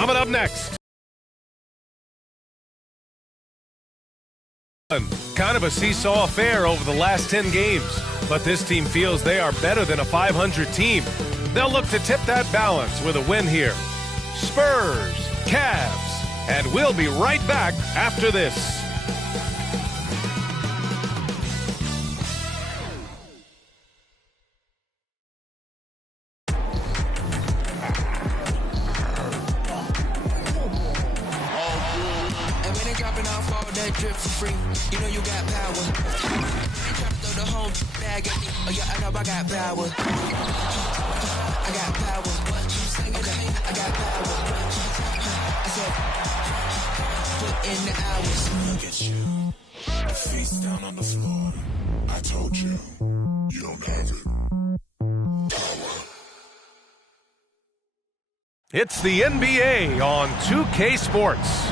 Coming up next. Kind of a seesaw affair over the last 10 games, but this team feels they are better than a 500 team. They'll look to tip that balance with a win here. Spurs, Cavs, and we'll be right back after this. Drip for free, you know you got power. Throw the whole bag at me. Oh yeah, I know I got power. I got power. Okay, I got power. I said, put in the hours. Look at you, face down on the floor. I told you, you don't have it. Power. It's the NBA on 2K Sports.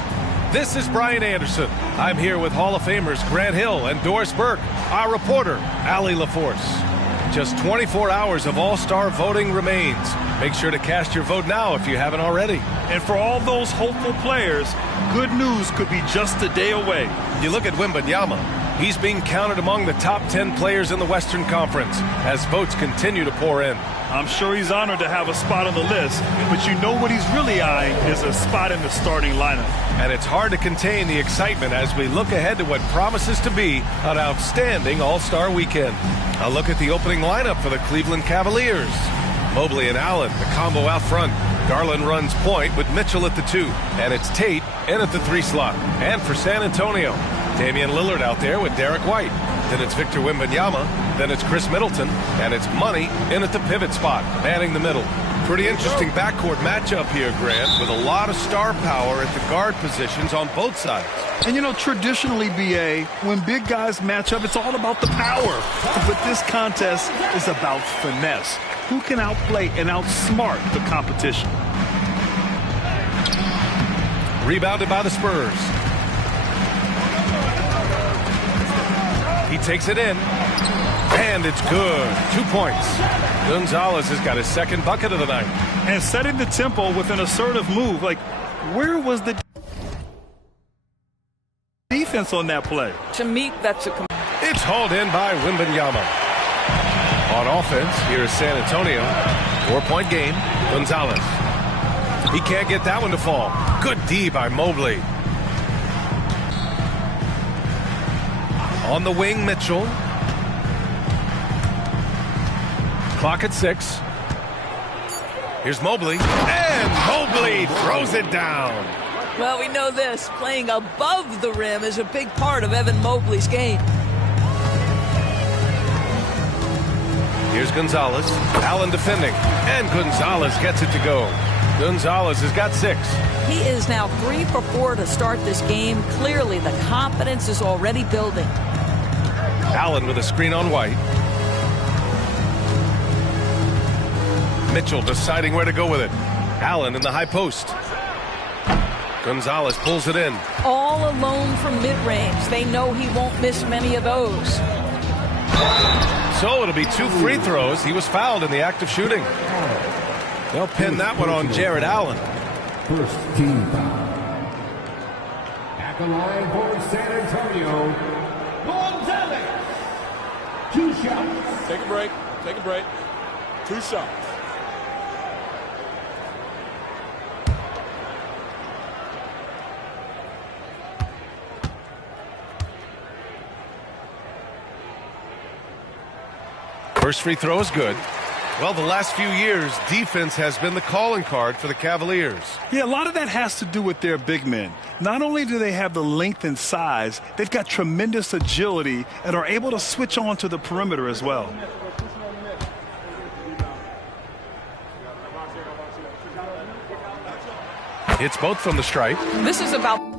This is Brian Anderson. I'm here with Hall of Famers Grant Hill and Doris Burke, our reporter, Allie LaForce. Just 24 hours of all-star voting remains. Make sure to cast your vote now if you haven't already. And for all those hopeful players, good news could be just a day away. You look at Wembanyama. He's being counted among the top 10 players in the Western Conference as votes continue to pour in. I'm sure he's honored to have a spot on the list, but you know what he's really eyeing is a spot in the starting lineup. And it's hard to contain the excitement as we look ahead to what promises to be an outstanding All-Star weekend. A look at the opening lineup for the Cleveland Cavaliers. Mobley and Allen, the combo out front. Garland runs point with Mitchell at the 2, and it's Tate in at the 3 slot. And for San Antonio, Damian Lillard out there with Derek White. Then it's Victor Wembanyama, then it's Chris Middleton, and it's Money in at the pivot spot, manning the middle. Pretty interesting backcourt matchup here, Grant, with a lot of star power at the guard positions on both sides. And you know, traditionally, BA, when big guys match up, it's all about the power. But this contest is about finesse. Who can outplay and outsmart the competition? Rebounded by the Spurs. He takes it in, and it's good. 2 points. Gonzalez has got his second bucket of the night. And setting the tempo with an assertive move. Like, where was the defense on that play? To me, that's a... It's hauled in by Wembanyama. On offense, here is San Antonio. 4-point game. Gonzalez. He can't get that one to fall. Good D by Mobley. On the wing, Mitchell. Clock at 6. Here's Mobley. And Mobley throws it down. Well, we know this. Playing above the rim is a big part of Evan Mobley's game. Here's Gonzalez. Allen defending. And Gonzalez gets it to go. Gonzalez has got 6. He is now 3 for 4 to start this game. Clearly, the confidence is already building. Allen with a screen on White. Mitchell deciding where to go with it. Allen in the high post. Gonzalez pulls it in. All alone from mid-range. They know he won't miss many of those. So it'll be 2 free throws. He was fouled in the act of shooting. They'll pin that one on Jared Allen. First team foul. At the line for San Antonio, Gonzalez. 2 shots. Take a break. Take a break. 2 shots. First free throw is good. Well, the last few years, defense has been the calling card for the Cavaliers. Yeah, a lot of that has to do with their big men. Not only do they have the length and size, they've got tremendous agility and are able to switch on to the perimeter as well. It's both from the stripe. This is about...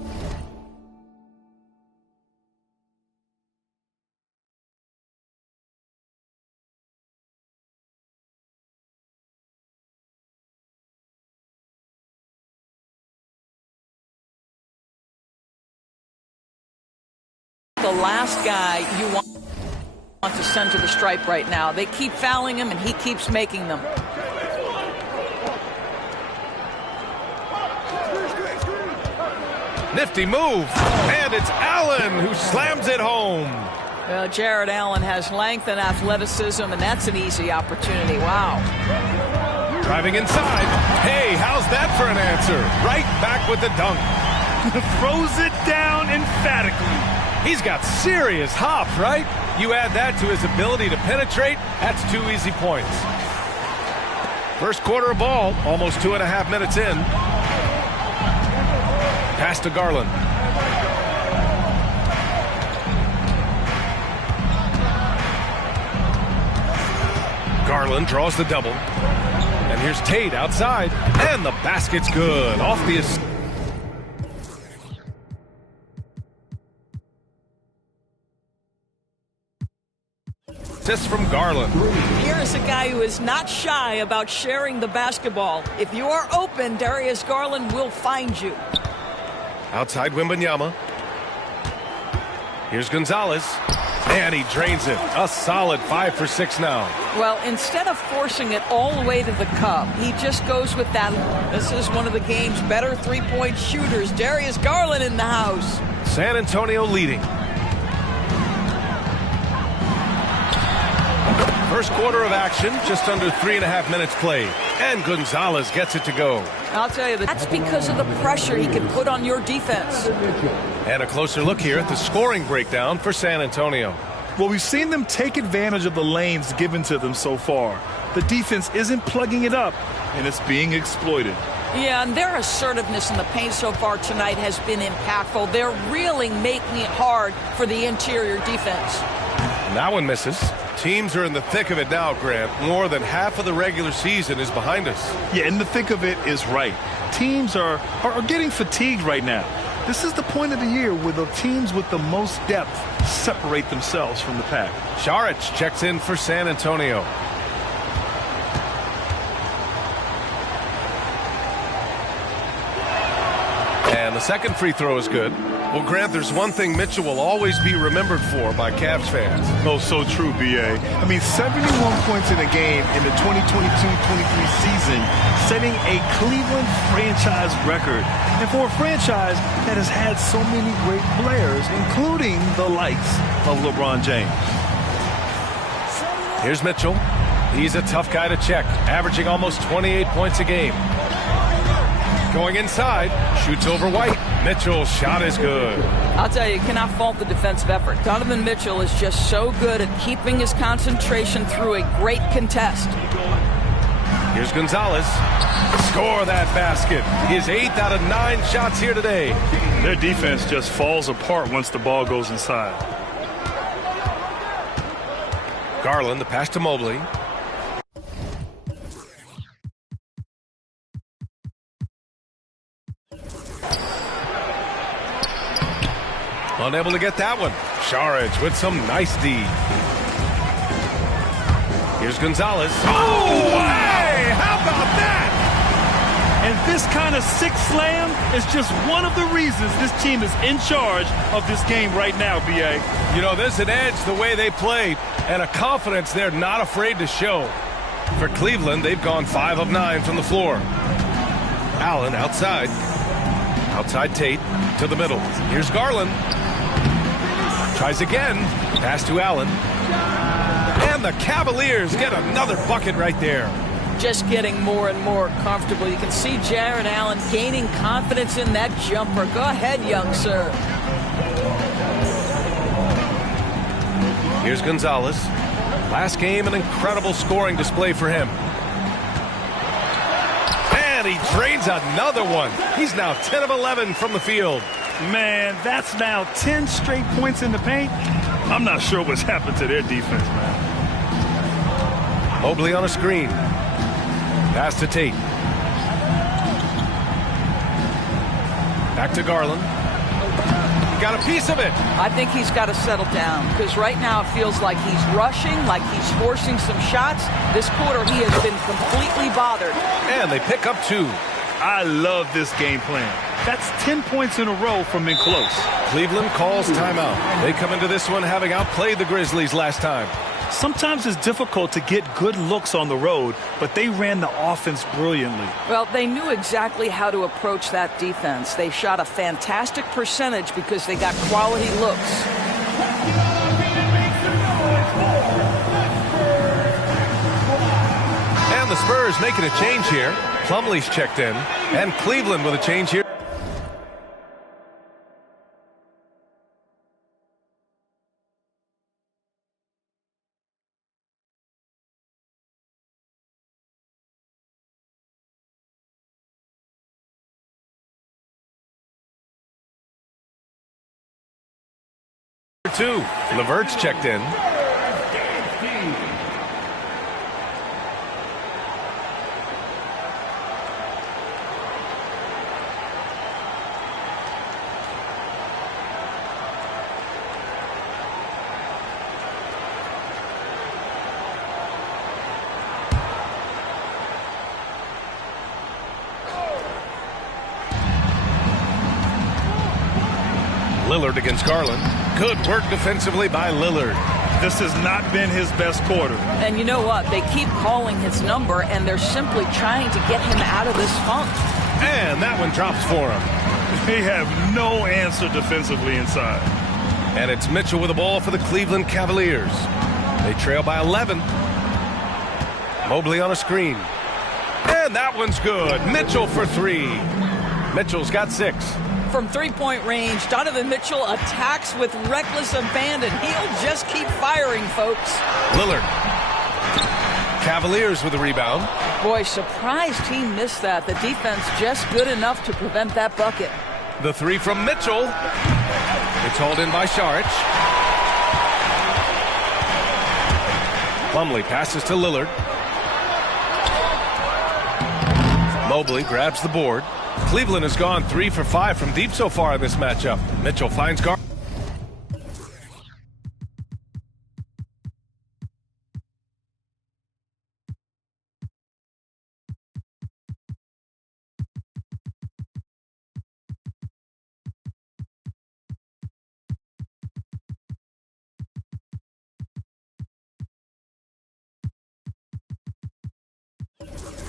the last guy you want to send to the stripe right now. They keep fouling him, and he keeps making them. Nifty move. And it's Allen who slams it home. Well, Jared Allen has length and athleticism, and that's an easy opportunity. Wow. Driving inside. Hey, how's that for an answer? Right back with the dunk. Throws it down emphatically. He's got serious hop, right? You add that to his ability to penetrate, that's 2 easy points. First quarter of ball, almost 2.5 minutes in. Pass to Garland. Garland draws the double. And here's Tate outside. And the basket's good. Off the assist from Garland. Here's a guy who is not shy about sharing the basketball. If you are open, Darius Garland will find you. Outside Wembanyama. Here's Gonzalez. And he drains it. A solid 5 for 6 now. Well, instead of forcing it all the way to the cup, he just goes with that. This is one of the game's better three-point shooters. Darius Garland in the house. San Antonio leading. First quarter of action, just under 3.5 minutes played. And Gonzalez gets it to go. I'll tell you, that's because of the pressure he can put on your defense. And a closer look here at the scoring breakdown for San Antonio. Well, we've seen them take advantage of the lanes given to them so far. The defense isn't plugging it up, and it's being exploited. Yeah, and their assertiveness in the paint so far tonight has been impactful. They're really making it hard for the interior defense. And that one misses. Teams are in the thick of it now, Grant. More than half of the regular season is behind us. Yeah, in the thick of it is right. Teams are getting fatigued right now. This is the point of the year where the teams with the most depth separate themselves from the pack. Šarić checks in for San Antonio. And the second free throw is good. Well, Grant, there's one thing Mitchell will always be remembered for by Cavs fans. Oh, so true, B.A. I mean, 71 points in a game in the 2022-23 season, setting a Cleveland franchise record. And for a franchise that has had so many great players, including the likes of LeBron James. Here's Mitchell. He's a tough guy to check, averaging almost 28 points a game. Going inside, shoots over White. Mitchell's shot is good. I'll tell you cannot fault the defensive effort. Donovan Mitchell is just so good at keeping his concentration through a great contest. Here's Gonzalez. Score that basket. His 8th out of 9 shots here today. Their defense just falls apart once the ball goes inside. Garland, the pass to Mobley. Unable to get that one. Šarić with some nice D. Here's Gonzalez. Oh, hey! How about that? And this kind of sick slam is just one of the reasons this team is in charge of this game right now, B.A. You know, there's an edge the way they play and a confidence they're not afraid to show. For Cleveland, they've gone 5 of 9 from the floor. Allen outside. Outside Tate to the middle. Here's Garland. Tries again. Pass to Allen. And the Cavaliers get another bucket right there. Just getting more and more comfortable. You can see Jared Allen gaining confidence in that jumper. Go ahead, young sir. Here's Gonzalez. Last game, an incredible scoring display for him. And he drains another one. He's now 10 of 11 from the field. Man, that's now 10 straight points in the paint. I'm not sure what's happened to their defense, man. Mobley on a screen. Pass to Tate. Back to Garland. Got a piece of it. I think he's got to settle down because right now it feels like he's rushing, like he's forcing some shots. This quarter he has been completely bothered. And they pick up 2. I love this game plan. That's 10 points in a row from in close. Cleveland calls timeout. They come into this one having outplayed the Grizzlies last time. Sometimes it's difficult to get good looks on the road, but they ran the offense brilliantly. Well, they knew exactly how to approach that defense. They shot a fantastic percentage because they got quality looks. And the Spurs making a change here. Plumlee's checked in, and Cleveland with a change here. Two. LeVert's checked in. Lillard against Garland. Good work defensively by Lillard. This has not been his best quarter. And you know what? They keep calling his number, and they're simply trying to get him out of this funk. And that one drops for him. They have no answer defensively inside. And it's Mitchell with the ball for the Cleveland Cavaliers. They trail by 11. Mobley on a screen. And that one's good. Mitchell for three. Mitchell's got 6. From three-point range, Donovan Mitchell attacks with reckless abandon. He'll just keep firing, folks. Lillard. Cavaliers with the rebound. Boy, surprised he missed that. The defense just good enough to prevent that bucket. The three from Mitchell. It's hauled in by Saric. Plumlee passes to Lillard. Mobley grabs the board. Cleveland has gone 3 for 5 from deep so far in this matchup. Mitchell finds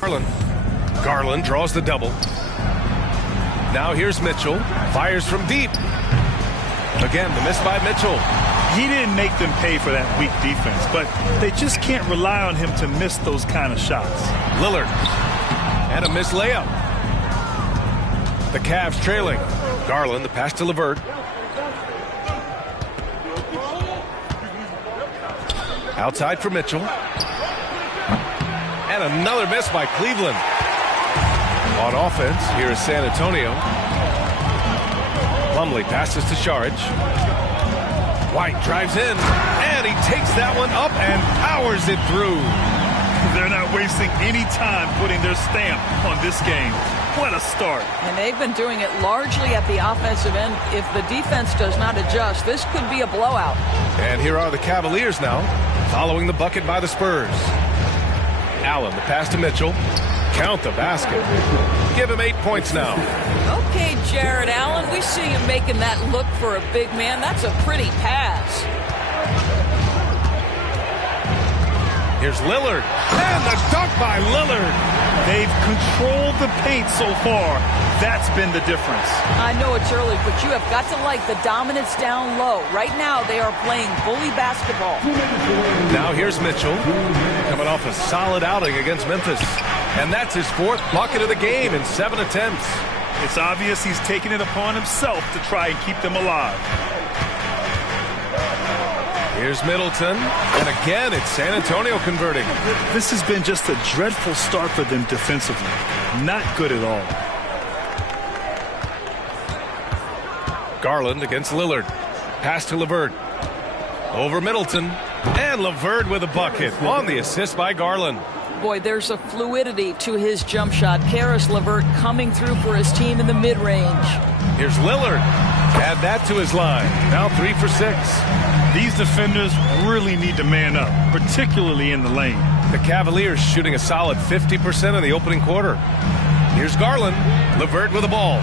Garland. Garland draws the double. Now here's Mitchell. Fires from deep. Again, the miss by Mitchell. He didn't make them pay for that weak defense, but they just can't rely on him to miss those kind of shots. Lillard. And a missed layup. The Cavs trailing. Garland, the pass to LeVert. Outside for Mitchell. And another miss by Cleveland. On offense, here is San Antonio. Plumlee passes to Saric. White drives in, and he takes that one up and powers it through. They're not wasting any time putting their stamp on this game. What a start. And they've been doing it largely at the offensive end. If the defense does not adjust, this could be a blowout. And here are the Cavaliers now, following the bucket by the Spurs. Allen, the pass to Mitchell. Count the basket. Give him 8 points now. Okay, Jared Allen, we see you making that look for a big man. That's a pretty pass. Here's Lillard. And the dunk by Lillard. They've controlled the paint so far. That's been the difference. I know it's early, but you have got to like the dominance down low. Right now, they are playing bully basketball. Now here's Mitchell, coming off a solid outing against Memphis. And that's his 4th bucket of the game in 7 attempts. It's obvious he's taking it upon himself to try and keep them alive. Here's Middleton, and again it's San Antonio converting. This has been just a dreadful start for them defensively. Not good at all. Garland against Lillard. Pass to LeVert. Over Middleton. And LeVert with a bucket on the assist by Garland. Boy, there's a fluidity to his jump shot. Karis LeVert coming through for his team in the mid-range. Here's Lillard. Add that to his line. Now 3 for 6. These defenders really need to man up, particularly in the lane. The Cavaliers shooting a solid 50% in the opening quarter. Here's Garland. LeVert with the ball.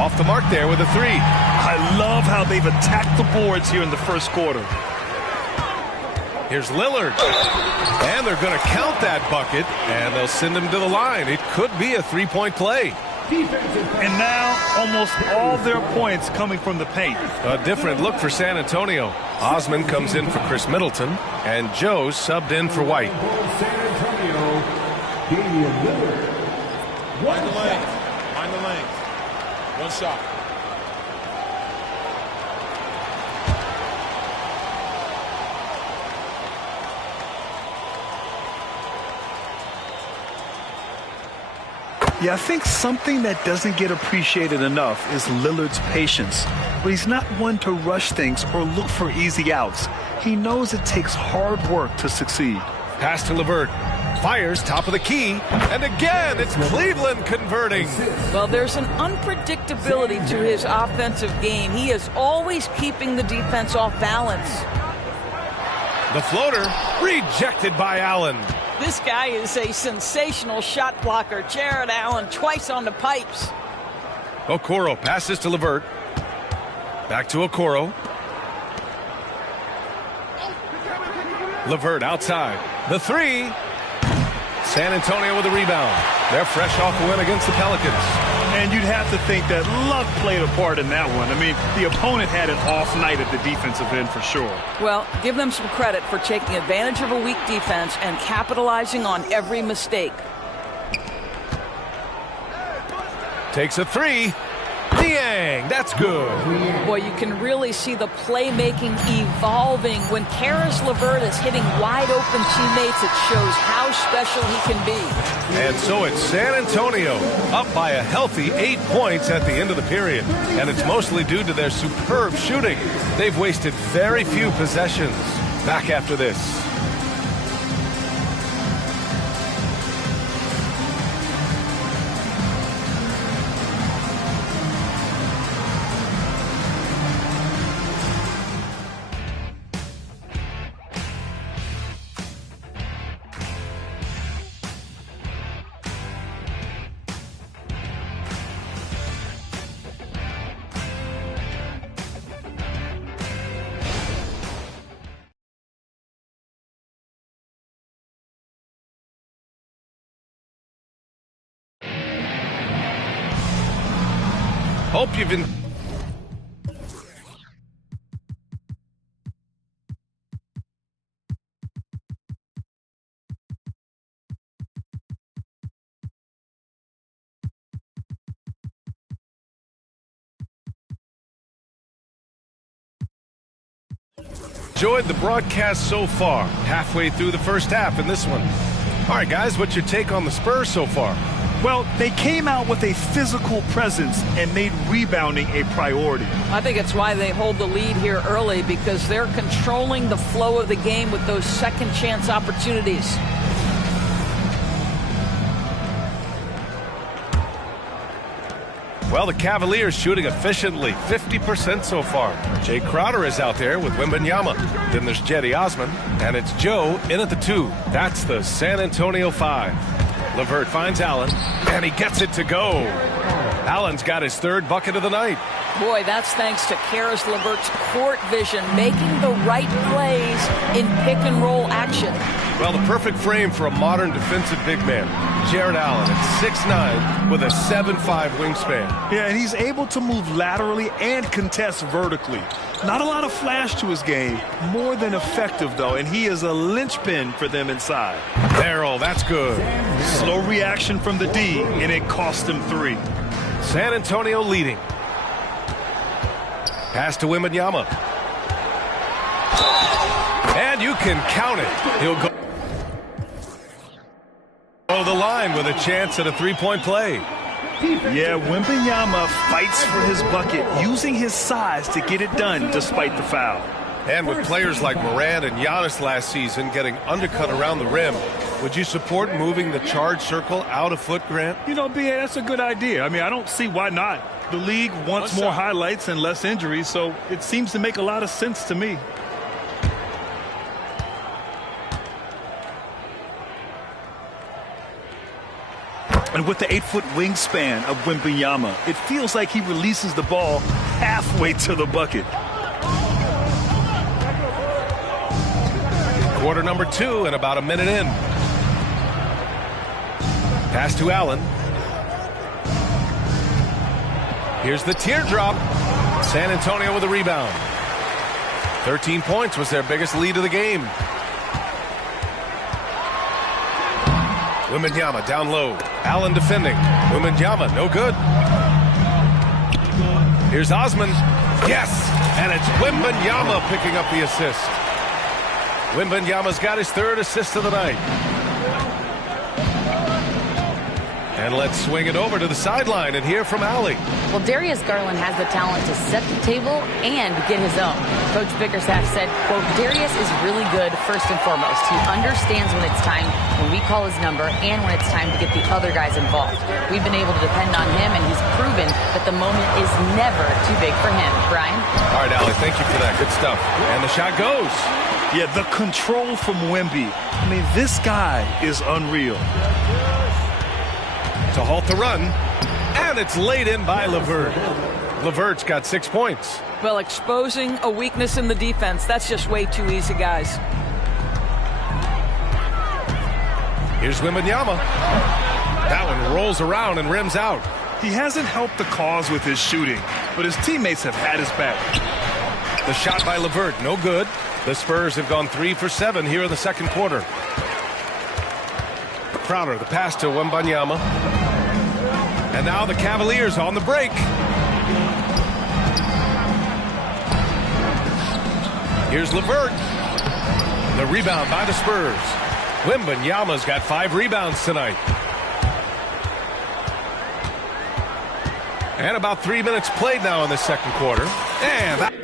Off the mark there with a 3. I love how they've attacked the boards here in the first quarter. Here's Lillard. And they're going to count that bucket, and they'll send him to the line. It could be a three-point play. And now almost all their points coming from the paint. A different look for San Antonio. Osman comes in for Chris Middleton, and Joe subbed in for White. San Antonio, Damian Lillard. Mind the lane. Mind the lane. One shot. Yeah, I think something that doesn't get appreciated enough is Lillard's patience. But he's not one to rush things or look for easy outs. He knows it takes hard work to succeed. Pass to LeVert. Fires top of the key. And again, it's Cleveland converting. Well, there's an unpredictability to his offensive game. He is always keeping the defense off balance. The floater rejected by Allen. This guy is a sensational shot blocker. Jared Allen twice on the pipes. Okoro passes to LeVert. Back to Okoro. LeVert outside. The three. San Antonio with a rebound. They're fresh off a win against the Pelicans. And you'd have to think that luck played a part in that one. I mean, the opponent had an off night at the defensive end for sure. Well, give them some credit for taking advantage of a weak defense and capitalizing on every mistake. Takes a three. Niang, that's good. Boy, you can really see the playmaking evolving. When Karis LeVert is hitting wide open teammates, it shows how special he can be. And so it's San Antonio up by a healthy 8 points at the end of the period. And it's mostly due to their superb shooting. They've wasted very few possessions. Back after this. Hope you've been. Enjoyed the broadcast so far. Halfway through the first half in this one. All right, guys, what's your take on the Spurs so far? Well, they came out with a physical presence and made rebounding a priority. I think it's why they hold the lead here early, because they're controlling the flow of the game with those second chance opportunities. Well, the Cavaliers shooting efficiently, 50% so far. Jay Crowder is out there with Wembanyama. Then there's Jetty Osman, and it's Joe in at the 2. That's the San Antonio 5. LeVert finds Allen, and he gets it to go. Allen's got his third bucket of the night. Boy, that's thanks to Karis LeVert's court vision, making the right plays in pick-and-roll action. Well, the perfect frame for a modern defensive big man. Jared Allen at 6'9" with a 7'5" wingspan. Yeah, and he's able to move laterally and contest vertically. Not a lot of flash to his game, more than effective, though, and he is a linchpin for them inside. Darrell, that's good. Slow reaction from the D, and it cost him 3. San Antonio leading. Pass to Wembanyama. And you can count it. He'll go the line with a chance at a three-point play. Yeah, Wembanyama fights for his bucket, using his size to get it done despite the foul. And with players like Morant and Giannis last season getting undercut around the rim, would you support moving the charge circle out a foot, Grant? You know, B.A., that's a good idea. I mean, I don't see why not. The league wants more highlights and less injuries, so it seems to make a lot of sense to me. And with the 8-foot wingspan of Wembanyama, it feels like he releases the ball halfway to the bucket. Quarter number 2 and about a minute in. Pass to Allen. Here's the teardrop. San Antonio with a rebound. 13 points was their biggest lead of the game. Wembanyama down low. Allen defending. Wembanyama, no good. Here's Osman. Yes! And it's Wembanyama picking up the assist. Wembanyama's got his 3rd assist of the night. And let's swing it over to the sideline and hear from Allie. Well, Darius Garland has the talent to set the table and get his own. Coach Bickerstaff said, quote, Darius is really good first and foremost. He understands when it's time, when we call his number, and when it's time to get the other guys involved. We've been able to depend on him, and he's proven that the moment is never too big for him. Brian? All right, Allie, thank you for that. Good stuff. And the shot goes. Yeah, the control from Wemby. I mean, this guy is unreal. To halt the run, and it's laid in by LeVert. LeVert's got 6 points. Well, exposing a weakness in the defense, that's just way too easy, guys. Here's Wembanyama. That one rolls around and rims out. He hasn't helped the cause with his shooting, but his teammates have had his back. The shot by LeVert, no good. The Spurs have gone 3 for 7 here in the second quarter. Crowder, the pass to Wembanyama. And now the Cavaliers on the break. Here's LeVert. The rebound by the Spurs. Wembanyama's got 5 rebounds tonight. And about 3 minutes played now in the second quarter. And that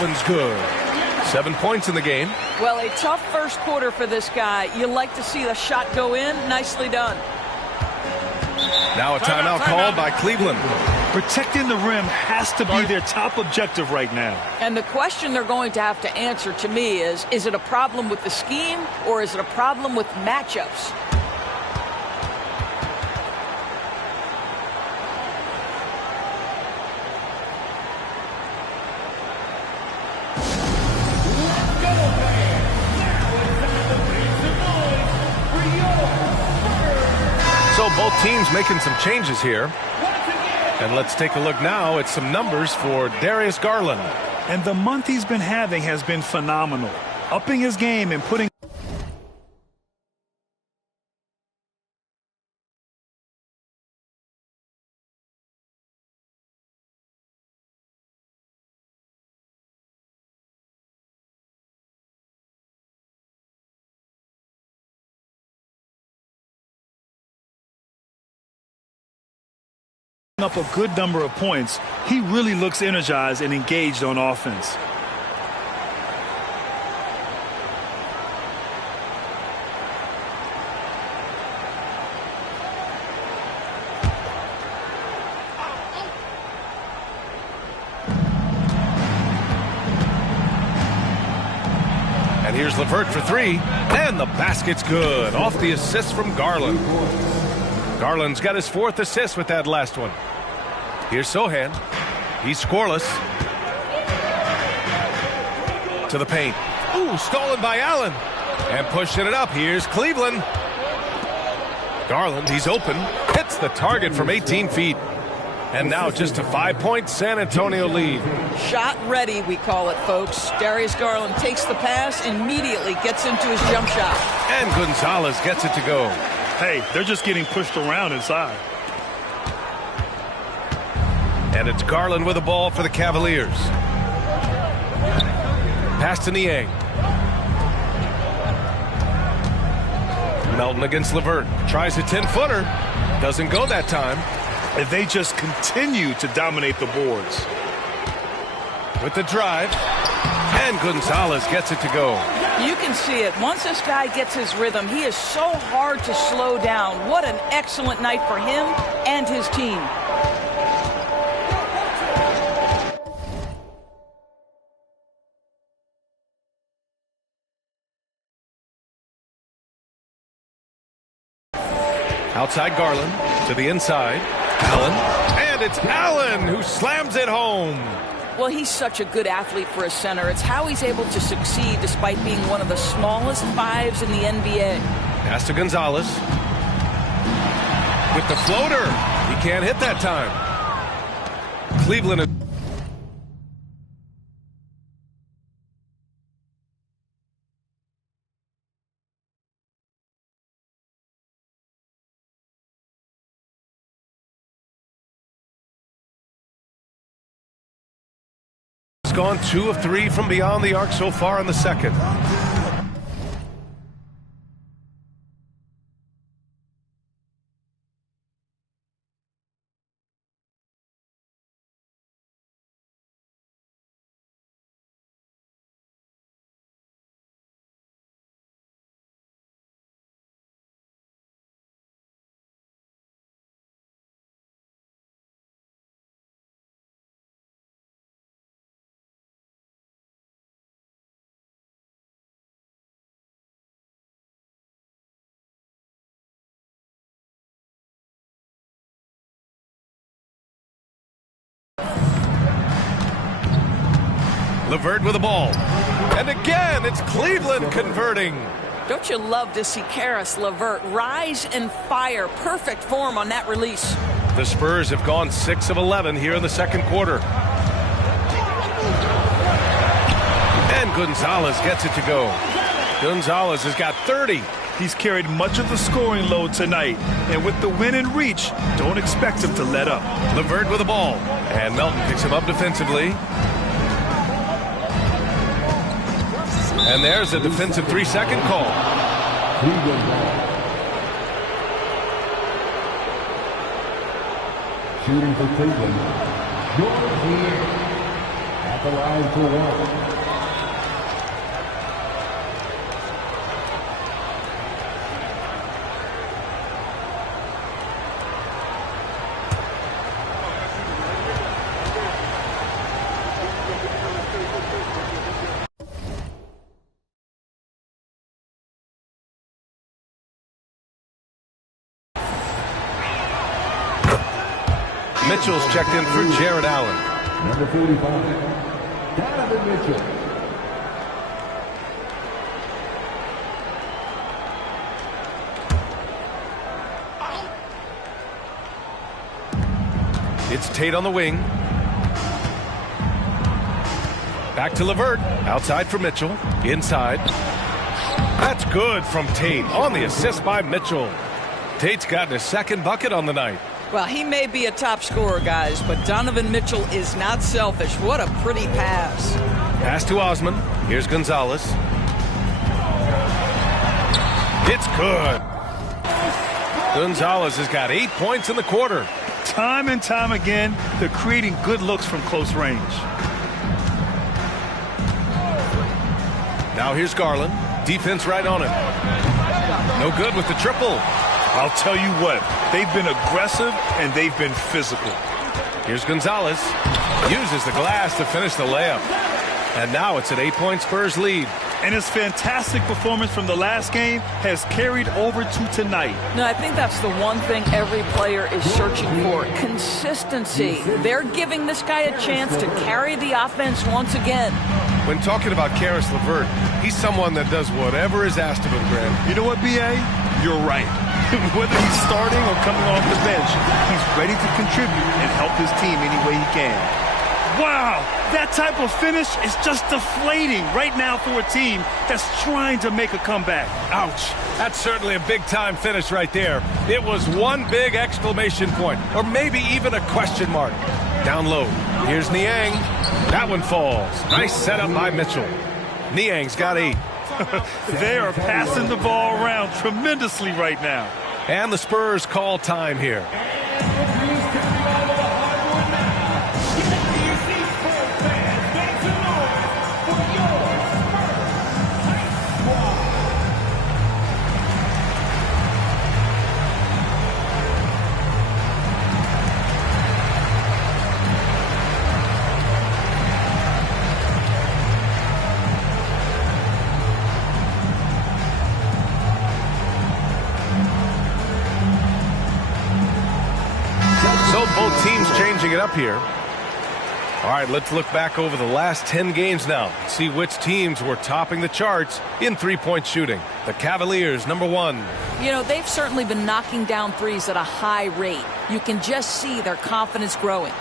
one's good. 7 points in the game. Well, a tough first quarter for this guy. You like to see the shot go in. Nicely done. Now a timeout called by Cleveland. Protecting the rim has to be their top objective right now. And the question they're going to have to answer to me is it a problem with the scheme or is it a problem with matchups? So both teams making some changes here. And let's take a look now at some numbers for Darius Garland. And the month he's been having has been phenomenal. Upping his game and putting up a good number of points. He really looks energized and engaged on offense. And here's LeVert for 3. And the basket's good. Off the assist from Garland. Garland's got his 4th assist with that last one. Here's Sohan. He's scoreless. To the paint. Ooh, stolen by Allen. And pushing it up. Here's Cleveland. Garland, he's open. Hits the target from 18 feet. And now just a 5-point San Antonio lead. Shot ready, we call it, folks. Darius Garland takes the pass, immediately gets into his jump shot. And Gonzalez gets it to go. Hey, they're just getting pushed around inside. And it's Garland with the ball for the Cavaliers. Pass to Niang. Melton against LeVert. Tries a 10-footer. Doesn't go that time. And they just continue to dominate the boards. With the drive. And Gonzalez gets it to go. You can see it. Once this guy gets his rhythm, he is so hard to slow down. What an excellent night for him and his team. Outside Garland to the inside. Allen. And it's Allen who slams it home. Well, he's such a good athlete for a center. It's how he's able to succeed despite being one of the smallest fives in the NBA. Pass to Gonzalez. With the floater. He can't hit that time. Cleveland is gone 2 of 3 from beyond the arc so far in the second. LeVert with the ball. And again, it's Cleveland converting. Don't you love to see Karis LeVert rise and fire? Perfect form on that release. The Spurs have gone 6 of 11 here in the second quarter. And Gonzalez gets it to go. Gonzalez has got 30. He's carried much of the scoring load tonight. And with the win in reach, don't expect him to let up. LeVert with the ball. And Melton picks him up defensively. And there's a defensive 3-second call. Cleveland ball. Shooting for Cleveland. George Hill at the line for one. Mitchell's checked in for Jared Allen. Number 45, Donovan Mitchell. It's Tate on the wing. Back to LeVert. Outside for Mitchell. Inside. That's good from Tate on the assist by Mitchell. Tate's gotten his second bucket on the night. Well, he may be a top scorer, guys, but Donovan Mitchell is not selfish. What a pretty pass. Pass to Osman. Here's Gonzalez. It's good. Gonzalez has got 8 points in the quarter. Time and time again, they're creating good looks from close range. Now here's Garland. Defense right on him. No good with the triple. I'll tell you what, they've been aggressive and they've been physical. Here's Gonzalez. Uses the glass to finish the layup. And now it's an 8-point Spurs lead. And his fantastic performance from the last game has carried over to tonight. No, I think that's the one thing every player is searching for. Consistency. They're giving this guy a chance to carry the offense once again. When talking about Karis LeVert, he's someone that does whatever is asked of him, Graham. You know what, B.A.? You're right. Whether he's starting or coming off the bench, he's ready to contribute and help his team any way he can. Wow, that type of finish is just deflating right now for a team that's trying to make a comeback. Ouch. That's certainly a big-time finish right there. It was one big exclamation point, or maybe even a question mark. Down low. Here's Niang. That one falls. Nice setup by Mitchell. Niang's got 8. They are passing the ball around tremendously right now. And the Spurs call time here. teams changing it up here. All right, let's look back over the last 10 games now. See which teams were topping the charts in three-point shooting. The Cavaliers, number 1. You know, they've certainly been knocking down threes at a high rate. You can just see their confidence growing.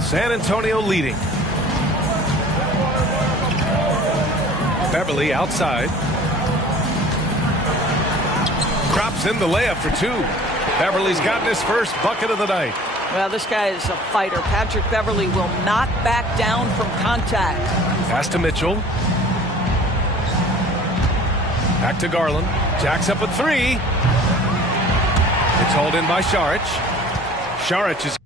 San Antonio leading. Beverly outside. Crops in the layup for 2. Beverly's gotten his first bucket of the night. Well, this guy is a fighter. Patrick Beverly will not back down from contact. Pass to Mitchell. Back to Garland. Jacks up a 3. It's hauled in by Šarić. Šarić is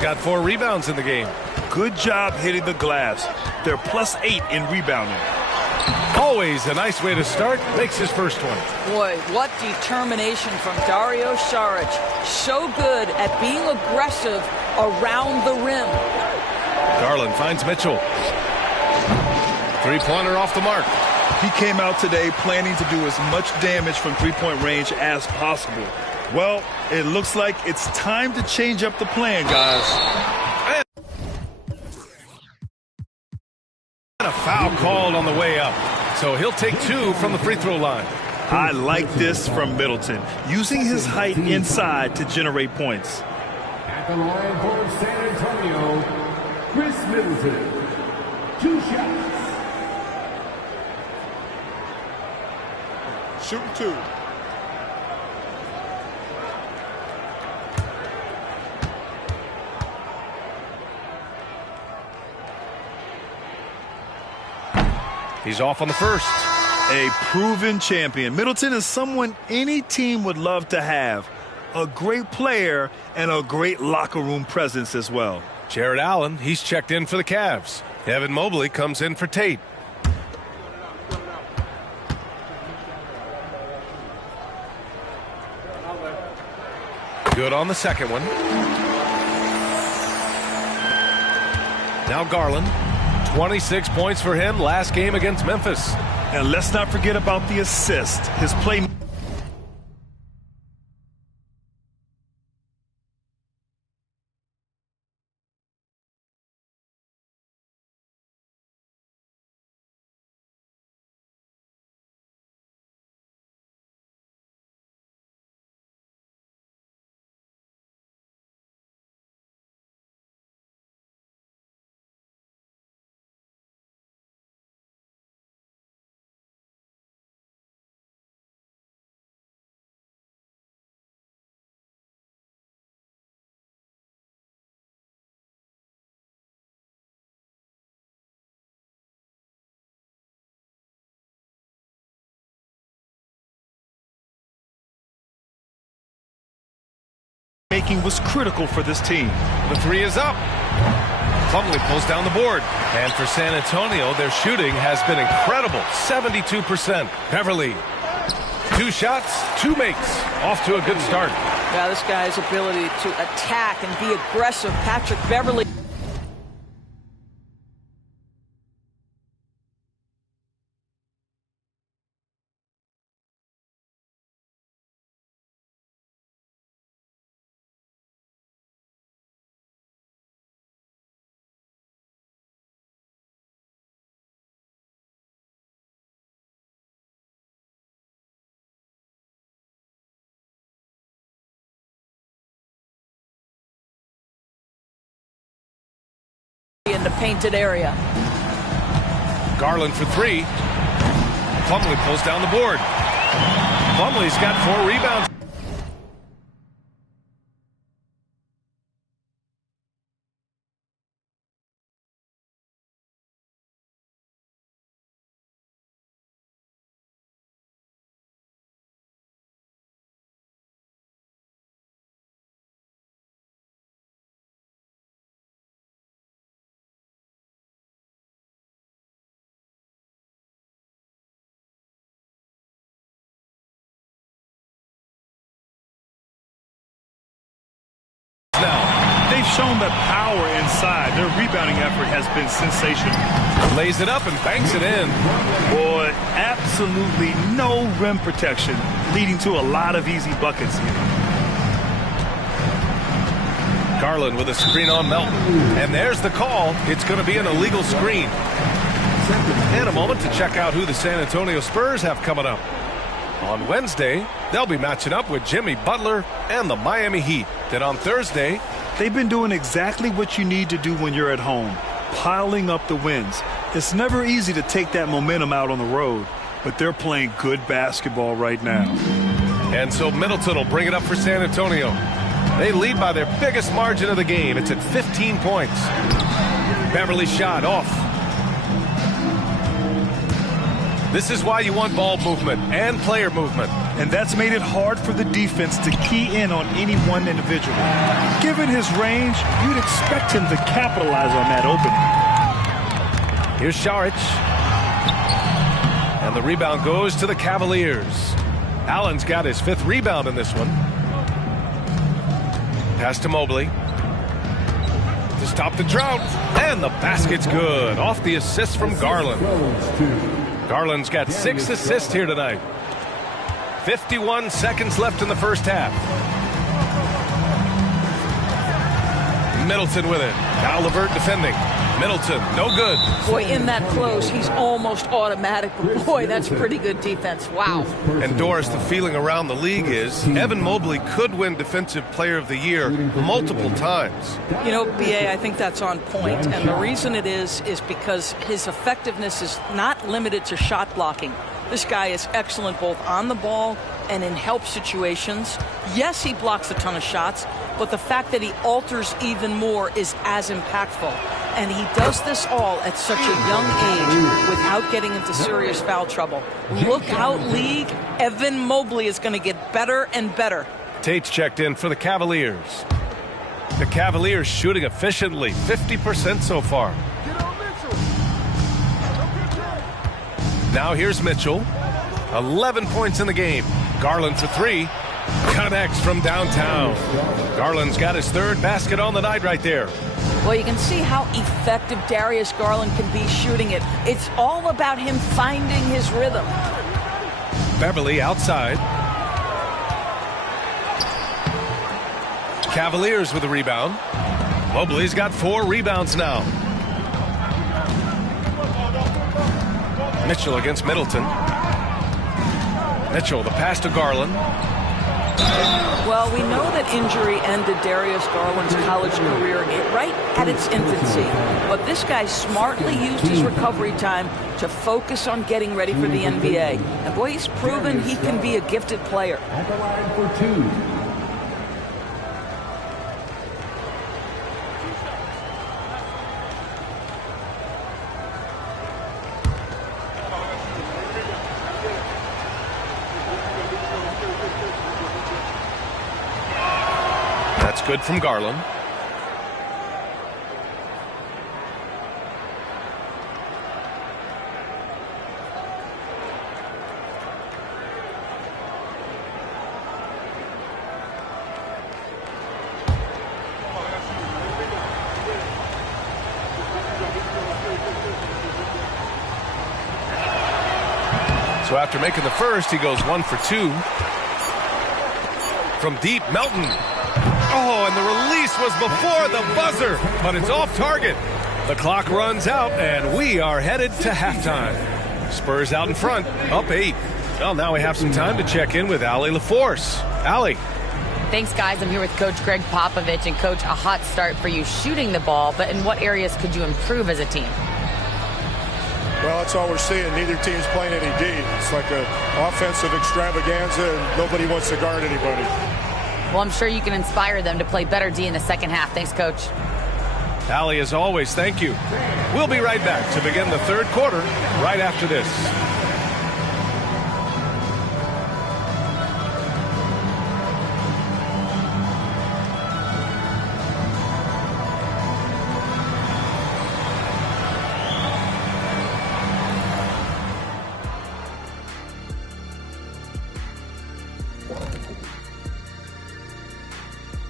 got 4 rebounds in the game. Good job hitting the glass. They're +8 in rebounding. Always a nice way to start. Makes his first one. Boy, what determination from Dario Šarić. So good at being aggressive around the rim. Garland finds Mitchell. Three-pointer off the mark. He came out today planning to do as much damage from three-point range as possible. Well, it looks like it's time to change up the plan, guys. And a foul called on the way up. So he'll take 2 from the free throw line. I like this from Middleton, using his height inside to generate points. At the line for San Antonio, Chris Middleton. 2 shots. Shooting 2. He's off on the first. A proven champion. Middleton is someone any team would love to have. A great player and a great locker room presence as well. Jared Allen, he's checked in for the Cavs. Evan Mobley comes in for Tate. Good on the second one. Now Garland. 26 points for him last game against Memphis. And let's not forget about the assist. His play. Making was critical for this team. The 3 is up. Plumlee pulls down the board. And for San Antonio, their shooting has been incredible. 72%. Beverly. 2 shots, 2 makes. Off to a good start. Yeah, this guy's ability to attack and be aggressive. Patrick Beverly. In the painted area. Garland for three. Plumlee pulls down the board. Plumlee's got 4 rebounds. Now, they've shown that power inside. Their rebounding effort has been sensational. Lays it up and banks it in. Boy, absolutely no rim protection, leading to a lot of easy buckets here. Garland with a screen on Melton. And there's the call. It's going to be an illegal screen. And a moment to check out who the San Antonio Spurs have coming up. On Wednesday, they'll be matching up with Jimmy Butler and the Miami Heat. Then on Thursday, they've been doing exactly what you need to do when you're at home, piling up the wins. It's never easy to take that momentum out on the road, but they're playing good basketball right now. And so Middleton will bring it up for San Antonio. They lead by their biggest margin of the game. It's at 15 points. Beverly shot off. This is why you want ball movement and player movement. And that's made it hard for the defense to key in on any one individual. Given his range, you'd expect him to capitalize on that opening. Here's Šarić. And the rebound goes to the Cavaliers. Allen's got his 5th rebound in this one. Pass to Mobley. To stop the drought. And the basket's good. Off the assist from Garland. Garland's got 6 assists here tonight. 51 seconds left in the first half. Middleton with it. Now LeVert defending. Middleton, no good. Boy, in that close, he's almost automatic. But boy, that's pretty good defense. Wow. And Doris, the feeling around the league is Evan Mobley could win Defensive Player of the Year multiple times. You know, B.A., I think that's on point. And the reason it is because his effectiveness is not limited to shot blocking. This guy is excellent both on the ball and in help situations. Yes, he blocks a ton of shots, but the fact that he alters even more is as impactful. And he does this all at such a young age without getting into serious foul trouble. Look out, league. Evan Mobley is going to get better and better. Tate's checked in for the Cavaliers. The Cavaliers shooting efficiently, 50% so far. Now here's Mitchell. 11 points in the game. Garland for 3. Connects from downtown. Garland's got his 3rd basket on the night right there. Well, you can see how effective Darius Garland can be shooting it. It's all about him finding his rhythm. Beverly outside. Cavaliers with a rebound. Mobley's got 4 rebounds now. Mitchell against Middleton. Mitchell, the pass to Garland. Well, we know that injury ended Darius Garland's college career right at its infancy. But this guy smartly used his recovery time to focus on getting ready for the NBA. And boy, he's proven he can be a gifted player. At the line for 2. Good from Garland. So after making the first, he goes 1 for 2. From deep, Melton. Oh, and the release was before the buzzer, but it's off target. The clock runs out, and we are headed to halftime. Spurs out in front, up 8. Well, now we have some time to check in with Allie LaForce. Allie. Thanks, guys. I'm here with Coach Greg Popovich. And, Coach, a hot start for you shooting the ball, but in what areas could you improve as a team? Well, that's all we're seeing. Neither team's playing any D. It's like an offensive extravaganza, and nobody wants to guard anybody. Well, I'm sure you can inspire them to play better D in the second half. Thanks, Coach. Allie, as always, thank you. We'll be right back to begin the third quarter right after this.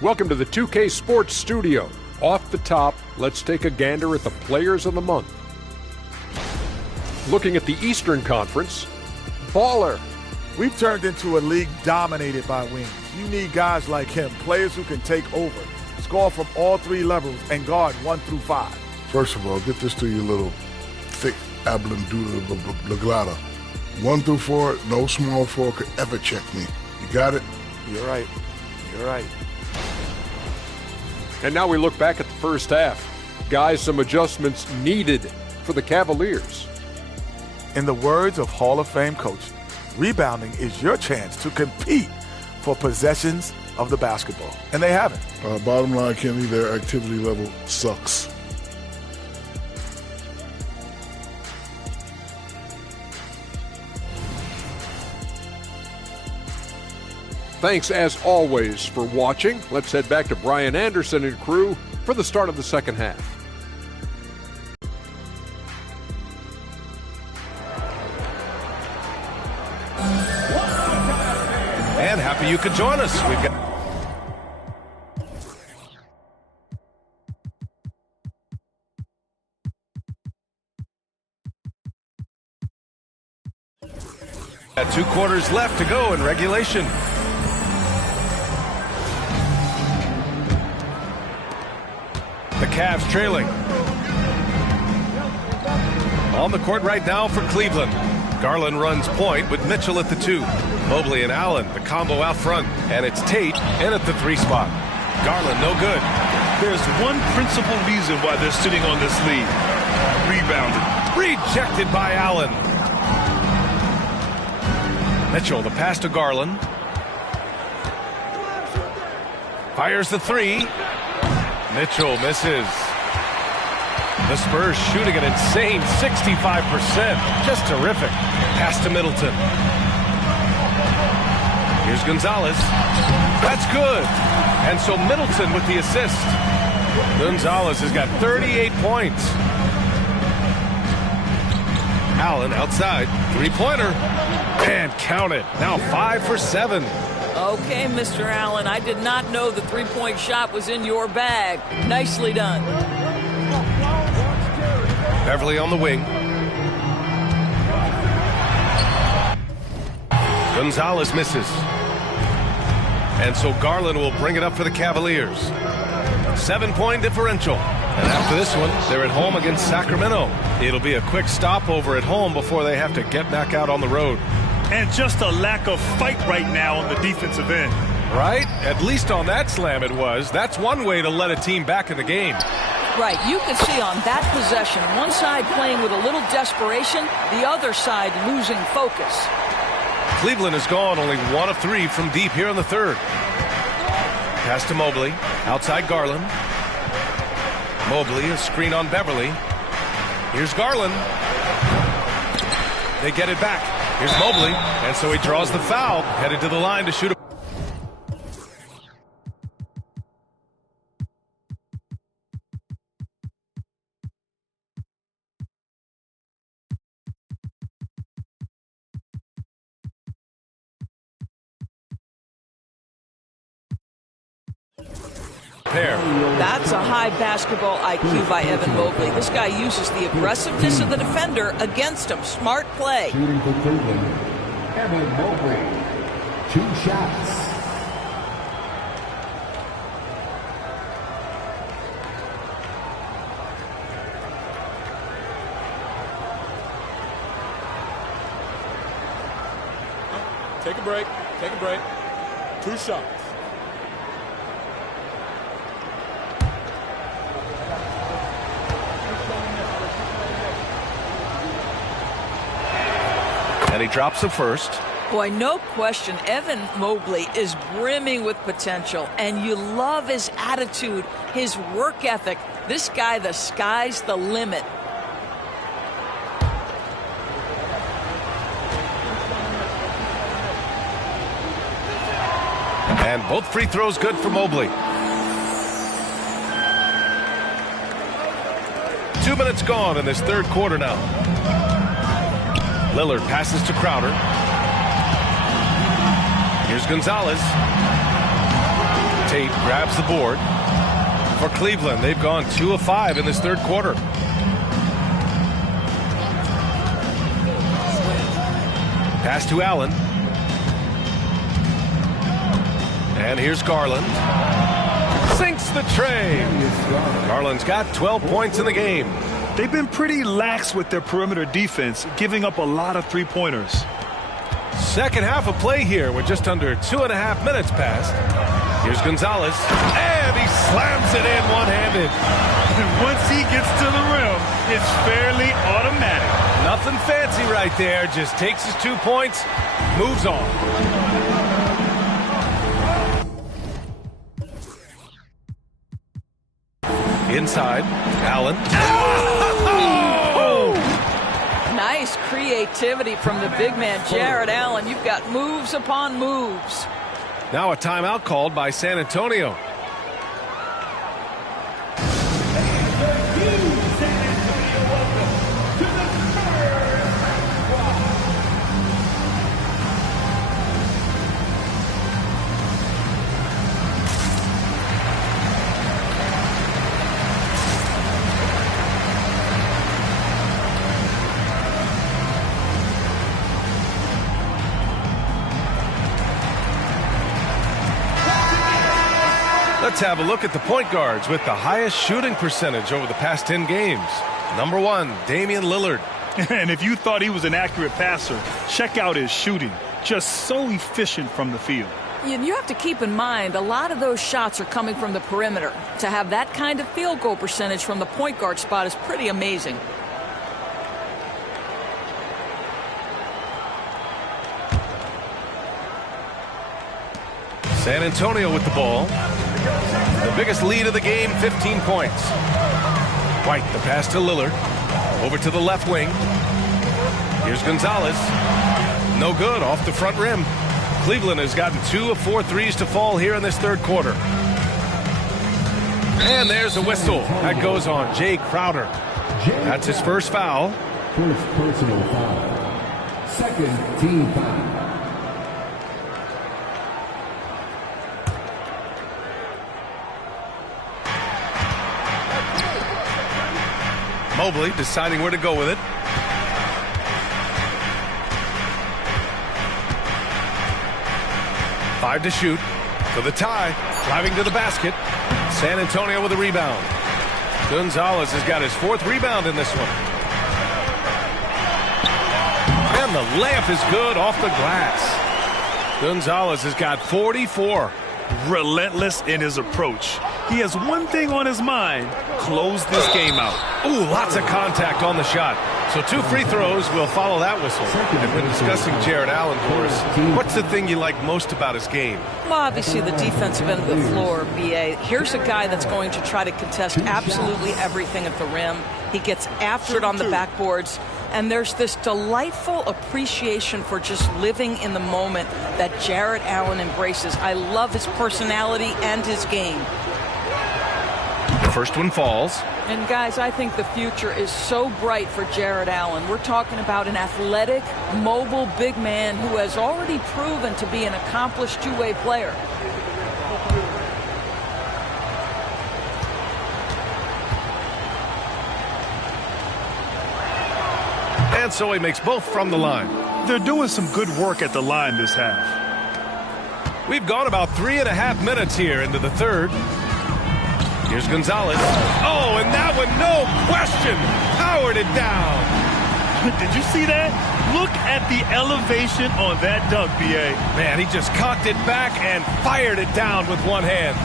Welcome to the 2K Sports Studio. Off the top, let's take a gander at the players of the month. Looking at the Eastern Conference, Baller. We've turned into a league dominated by wings. You need guys like him, players who can take over, score from all three levels, and guard 1 through 5. First of all, get this to your little thick ablandula laglata. 1 through 4, no small forward could ever check me. You got it? You're right. You're right. and now we look back at the first half. Guys, some adjustments needed for the Cavaliers. In the words of Hall of Fame coach, rebounding is your chance to compete for possessions of the basketball. And they haven't. Bottom line, Kenny, their activity level sucks. Thanks, as always, for watching. Let's head back to Brian Anderson and crew for the start of the second half. And happy you could join us. We've got two quarters left to go in regulation. The Cavs trailing. On the court right now for Cleveland. Garland runs point with Mitchell at the 2. Mobley and Allen, the combo out front. And it's Tate in at the 3 spot. Garland, no good. There's one principal reason why they're sitting on this lead. Rebounded. Rejected by Allen. Mitchell, the pass to Garland. Fires the 3. Mitchell misses. The Spurs shooting an insane 65%. Just terrific. Pass to Middleton. Here's Gonzalez. That's good. And so Middleton with the assist. Gonzalez has got 38 points. Allen outside. 3-pointer. And count it. Now 5 for 7. Okay, Mr. Allen, I did not know the three-point shot was in your bag. Nicely done. Beverly on the wing. Gonzalez misses. And so Garland will bring it up for the Cavaliers. 7-point differential. And after this one, they're at home against Sacramento. It'll be a quick stopover at home before they have to get back out on the road. And just a lack of fight right now on the defensive end. Right? At least on that slam it was. That's one way to let a team back in the game. Right, you can see on that possession, one side playing with a little desperation, the other side losing focus. Cleveland has gone only 1 of 3 from deep here in the third. Pass to Mobley. Outside Garland. Mobley, a screen on Beverly. Here's Garland. They get it back. Here's Mobley, and so he draws the foul, headed to the line to shoot a pair. That's a high basketball IQ by Evan Mobley. This guy uses the aggressiveness of the defender against him. Smart play. Shooting for Cleveland, Evan Mobley. 2 shots. Take a break. Take a break. 2 shots. And he drops the first. Boy, no question, Evan Mobley is brimming with potential, and you love his attitude, his work ethic. This guy, the sky's the limit. And both free throws good for Mobley. 2 minutes gone in this third quarter now. Lillard passes to Crowder. Here's Gonzalez. Tate grabs the board. For Cleveland, they've gone 2 of 5 in this third quarter. Pass to Allen. And here's Garland. Sinks the tray. Garland's got 12 points in the game. They've been pretty lax with their perimeter defense, giving up a lot of three-pointers. Second half of play here with just under 2.5 minutes passed. Here's Gonzalez. And he slams it in one-handed. And once he gets to the rim, it's fairly automatic. Nothing fancy right there. Just takes his 2 points, moves on. Inside, Allen. Oh! Nice creativity from the big man, Jared Allen. You've got moves upon moves. Now a timeout called by San Antonio. Let's have a look at the point guards with the highest shooting percentage over the past 10 games. Number 1, Damian Lillard. And if you thought he was an accurate passer, check out his shooting. Just so efficient from the field. You have to keep in mind, a lot of those shots are coming from the perimeter. To have that kind of field goal percentage from the point guard spot is pretty amazing. San Antonio with the ball. The biggest lead of the game, 15 points. White, the pass to Lillard. Over to the left wing. Here's Gonzalez. No good, off the front rim. Cleveland has gotten 2 of 4 threes to fall here in this third quarter. And there's a whistle. That goes on Jay Crowder. That's his first foul. First personal foul. Second team foul. Mobley deciding where to go with it. Five to shoot for the tie. Driving to the basket. San Antonio with a rebound. Gonzalez has got his 4th rebound in this one. And the layup is good off the glass. Gonzalez has got 44. Relentless in his approach. He has one thing on his mind: close this game out. Ooh, lots of contact on the shot. So 2 free throws will follow that whistle. And when discussing Jared Allen, for us, what's the thing you like most about his game? Well, obviously the defensive end of the floor, B.A. Here's a guy that's going to try to contest absolutely everything at the rim. He gets after it on the backboards. And there's this delightful appreciation for just living in the moment that Jared Allen embraces. I love his personality and his game. The first one falls. And guys, I think the future is so bright for Jared Allen. We're talking about an athletic, mobile big man who has already proven to be an accomplished two-way player. And so he makes both from the line. They're doing some good work at the line this half. We've gone about 3.5 minutes here into the third. Here's Gonzalez. Oh, and that one, no question, powered it down. Did you see that? Look at the elevation on that dunk, B.A. Man, he just cocked it back and fired it down with one hand.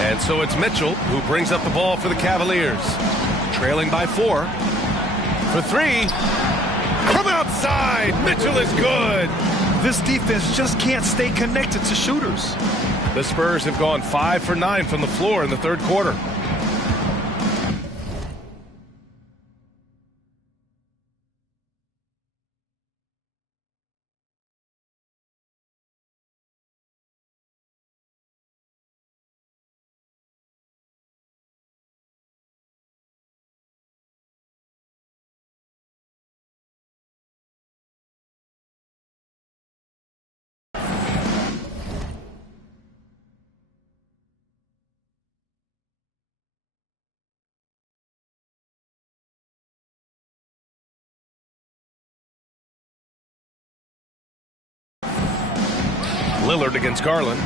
And so it's Mitchell who brings up the ball for the Cavaliers. Trailing by 4. For 3. outside. Mitchell is good. This defense just can't stay connected to shooters. The Spurs have gone 5 for 9 from the floor in the third quarter. Lillard against Garland.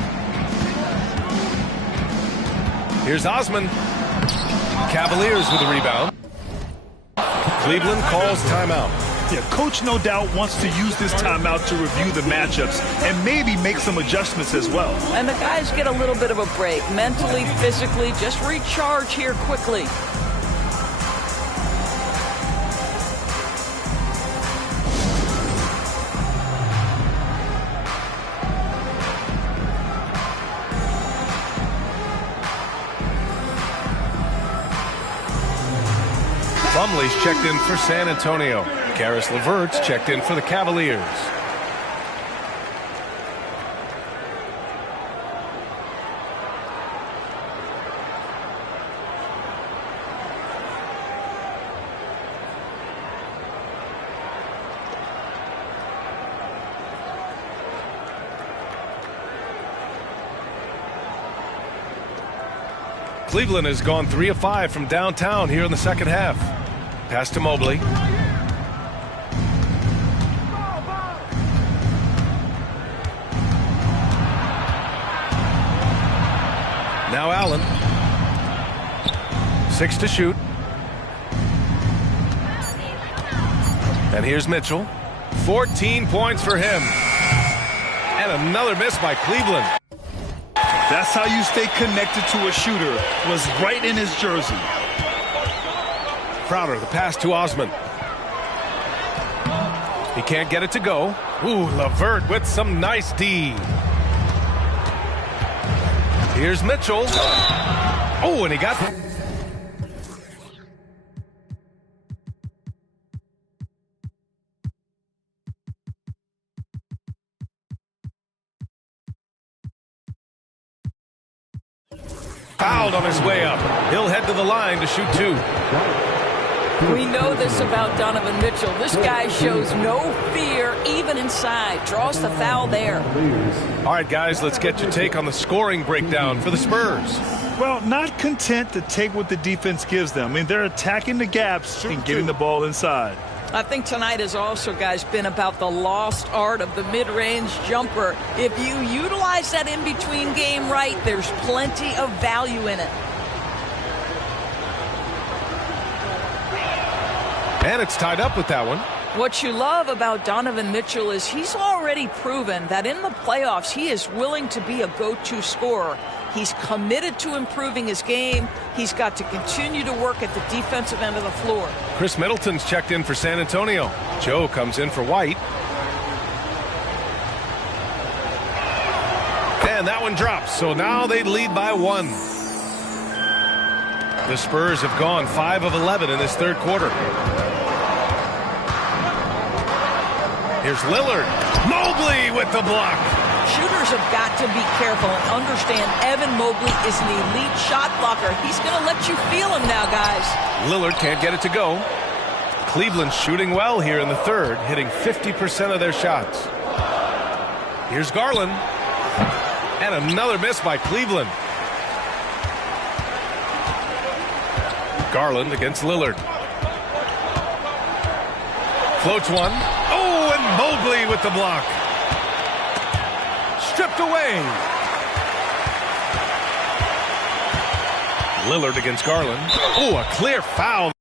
Here's Osman. Cavaliers with the rebound. Cleveland calls timeout. Yeah, coach no doubt wants to use this timeout to review the matchups and maybe make some adjustments as well. And the guys get a little bit of a break, mentally, physically, just recharge here quickly. Plumlee's checked in for San Antonio. Karis LeVert's checked in for the Cavaliers. Cleveland has gone 3 of 5 from downtown here in the second half. Pass to Mobley. Now Allen. 6 to shoot. And here's Mitchell. 14 points for him. And another miss by Cleveland. That's how you stay connected to a shooter. Was right in his jersey. Crowder, the pass to Osman. He can't get it to go. Ooh, LeVert with some nice D. Here's Mitchell. Oh, and he got... fouled on his way up. He'll head to the line to shoot 2. We know this about Donovan Mitchell. This guy shows no fear, even inside. Draws the foul there. All right, guys, let's get your take on the scoring breakdown for the Spurs. Well, not content to take what the defense gives them. I mean, they're attacking the gaps and getting the ball inside. I think tonight has also, guys, been about the lost art of the mid-range jumper. If you utilize that in-between game right, there's plenty of value in it. And it's tied up with that one. What you love about Donovan Mitchell is he's already proven that in the playoffs he is willing to be a go-to scorer. He's committed to improving his game. He's got to continue to work at the defensive end of the floor. Chris Middleton's checked in for San Antonio. Joe comes in for White. And that one drops, so now they lead by 1. The Spurs have gone 5 of 11 in this third quarter. Here's Lillard. Mobley with the block. Shooters have got to be careful and understand Evan Mobley is an elite shot blocker. He's going to let you feel him now, guys. Lillard can't get it to go. Cleveland's shooting well here in the third, hitting 50% of their shots. Here's Garland. And another miss by Cleveland. Garland against Lillard. Floats one. Oh, and Mobley with the block. Stripped away. Lillard against Garland. Oh, a clear foul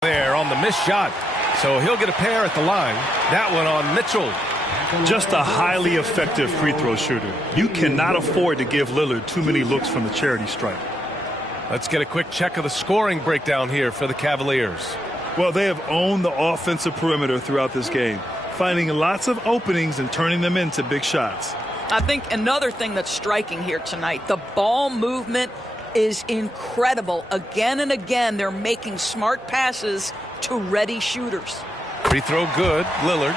there on the missed shot. So he'll get a pair at the line. That one on Mitchell. Just a highly effective free throw shooter. You cannot afford to give Lillard too many looks from the charity stripe. Let's get a quick check of the scoring breakdown here for the Cavaliers. Well, they have owned the offensive perimeter throughout this game, finding lots of openings and turning them into big shots. I think another thing that's striking here tonight, the ball movement is incredible. Again and again, they're making smart passes to ready shooters. Free throw good, Lillard.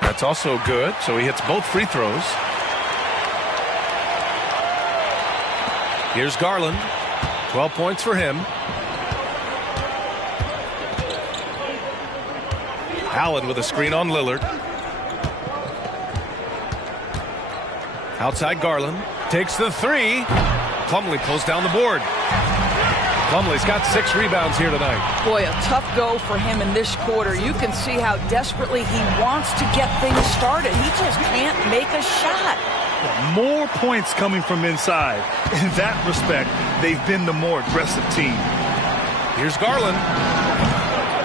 That's also good, so he hits both free throws. Here's Garland. 12 points for him. Allen with a screen on Lillard. Outside Garland. Takes the three. Plumlee pulls down the board. Plumlee's got 6 rebounds here tonight. Boy, a tough go for him in this quarter. You can see how desperately he wants to get things started. He just can't make a shot. More points coming from inside. In that respect, they've been the more aggressive team. Here's Garland.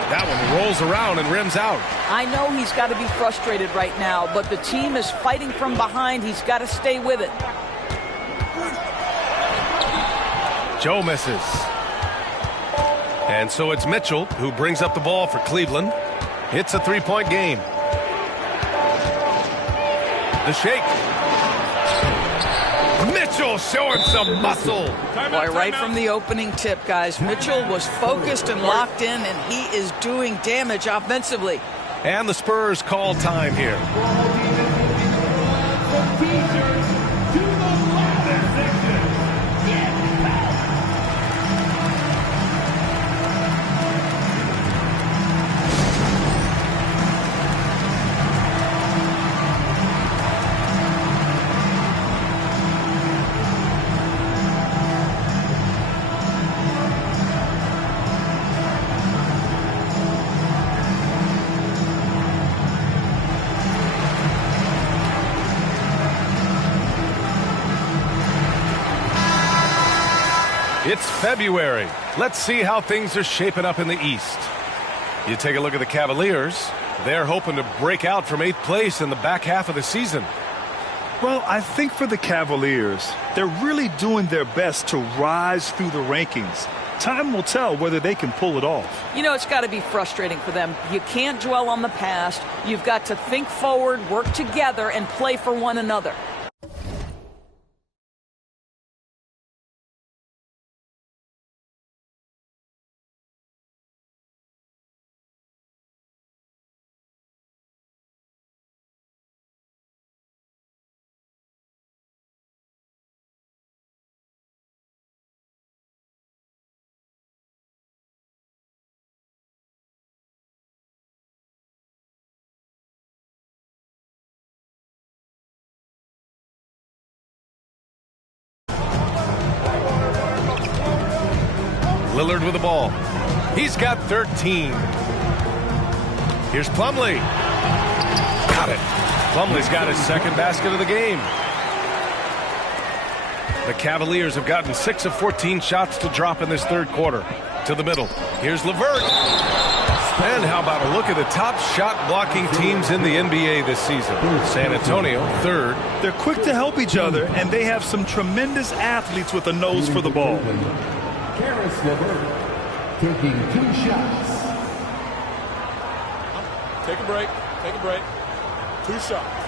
That one rolls around and rims out. I know he's got to be frustrated right now, but the team is fighting from behind. He's got to stay with it. Joe misses. And so it's Mitchell who brings up the ball for Cleveland. It's a 3-point game. The shake. Mitchell showing some muscle. Boy, right from the opening tip, guys, Mitchell was focused and locked in, and he is doing damage offensively. And the Spurs call time here. It's February. Let's see how things are shaping up in the East. You take a look at the Cavaliers. They're hoping to break out from 8th place in the back half of the season. Well, I think for the Cavaliers, they're really doing their best to rise through the rankings. Time will tell whether they can pull it off. You know, it's got to be frustrating for them. You can't dwell on the past. You've got to think forward, work together, and play for one another. Lillard with the ball. He's got 13. Here's Plumlee. Got it. Plumlee's got his second basket of the game. The Cavaliers have gotten 6 of 14 shots to drop in this third quarter. To the middle. Here's LeVert. And how about a look at the top shot blocking teams in the NBA this season? San Antonio, third. They're quick to help each other, and they have some tremendous athletes with a nose for the ball. Karis LeVert taking 2 shots. Take a break. Take a break. 2 shots.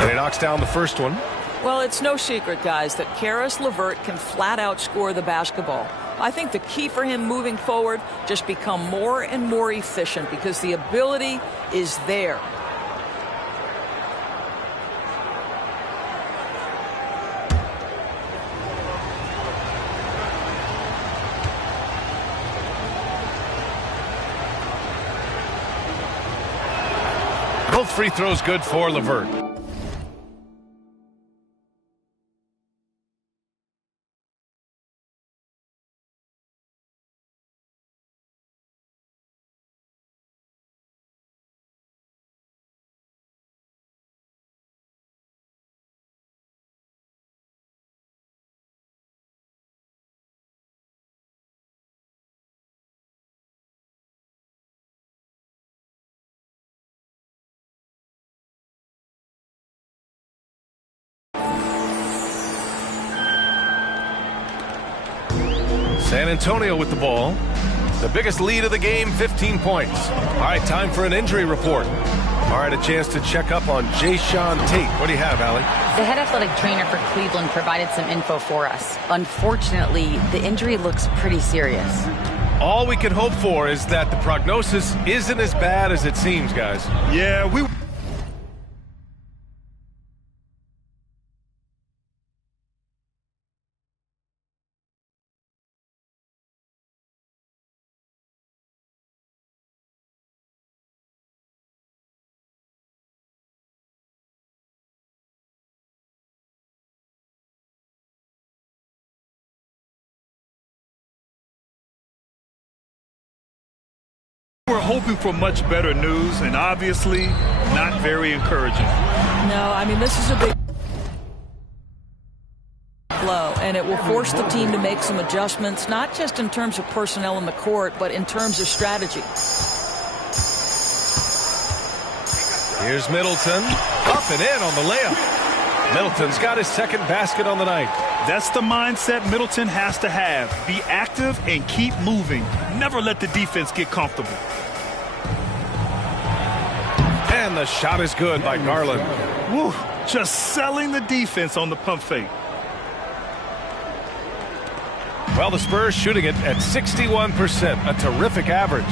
And he knocks down the first one. Well, it's no secret, guys, that Karis LeVert can flat out score the basketball. I think the key for him moving forward, just become more and more efficient because the ability is there. Both free throws good for LeVert. San Antonio with the ball. The biggest lead of the game, 15 points. All right, time for an injury report. All right, a chance to check up on Jayshawn Tate. What do you have, Allie? The head athletic trainer for Cleveland provided some info for us. Unfortunately, the injury looks pretty serious. All we can hope for is that the prognosis isn't as bad as it seems, guys. Yeah, we're hoping for much better news, and obviously not very encouraging. No, I mean, this is a big blow, and it will force the team to make some adjustments, not just in terms of personnel in the court, but in terms of strategy. Here's Middleton, up and in on the layup. Middleton's got his second basket on the night. That's the mindset Middleton has to have. Be active and keep moving. Never let the defense get comfortable. And the shot is good by Garland. Woo, just selling the defense on the pump fake. Well, the Spurs shooting it at 61%, a terrific average.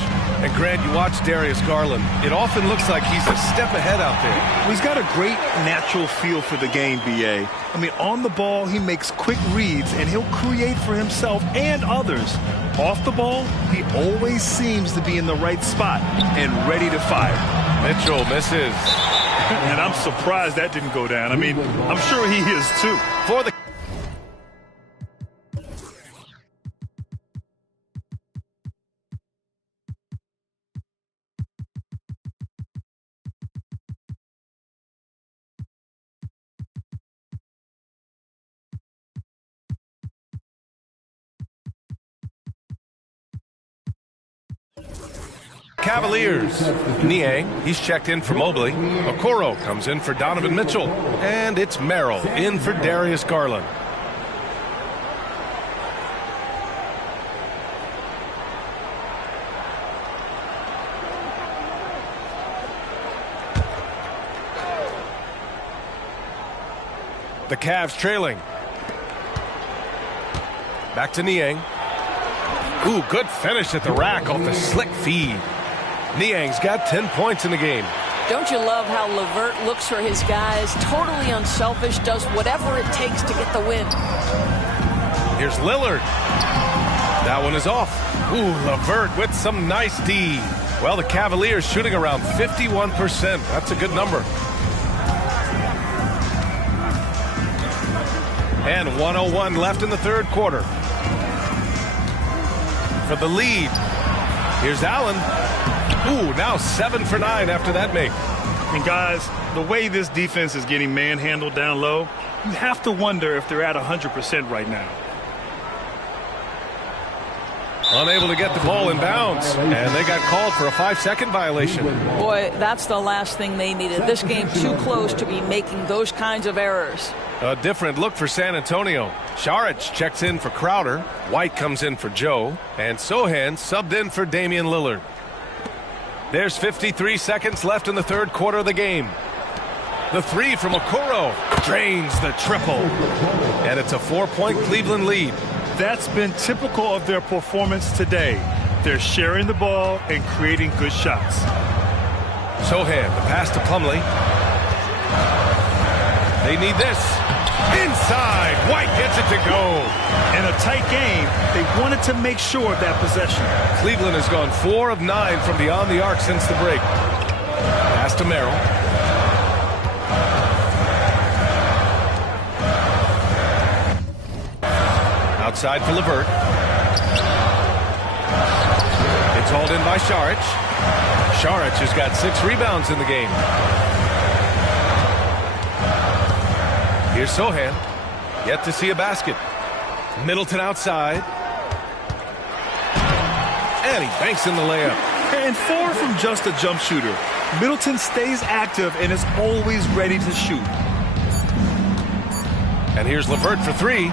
And Grant, you watch Darius Garland. It often looks like he's a step ahead out there. Well, he's got a great natural feel for the game, B.A. I mean, on the ball, he makes quick reads, and he'll create for himself and others. Off the ball, he always seems to be in the right spot and ready to fire. Mitchell misses. And I'm surprised that didn't go down. I mean, I'm sure he is too. For the Cavaliers. Niang, he's checked in for Mobley. Okoro comes in for Donovan Mitchell. And it's Merrill in for Darius Garland. The Cavs trailing. Back to Niang. Ooh, good finish at the rack off the slick feed. Niang's got 10 points in the game. Don't you love how LeVert looks for his guys, totally unselfish, does whatever it takes to get the win. Here's Lillard. That one is off. Ooh, LeVert with some nice D. Well, the Cavaliers shooting around 51%. That's a good number. And 1:01 left in the third quarter. For the lead, here's Allen. Ooh, now 7 for 9 after that make. And guys, the way this defense is getting manhandled down low, you have to wonder if they're at 100% right now. Unable to get the ball in bounds, and they got called for a 5-second violation. Boy, that's the last thing they needed. This game too close to be making those kinds of errors. A different look for San Antonio. Saric checks in for Crowder. White comes in for Joe. And Sohan subbed in for Damian Lillard. There's 53 seconds left in the third quarter of the game. The three from Okoro drains the triple. And it's a 4-point Cleveland lead. That's been typical of their performance today. They're sharing the ball and creating good shots. Sohan, the pass to Plumlee. They need this. Inside. White gets it to go. In a tight game, they wanted to make sure of that possession. Cleveland has gone 4 of 9 from beyond the arc since the break. Pass to Merrill. Outside for LeVert. It's hauled in by Saric. Saric has got 6 rebounds in the game. Here's Sohan. Yet to see a basket. Middleton outside. And he banks in the layup. And far from just a jump shooter, Middleton stays active and is always ready to shoot. And here's LeVert for 3.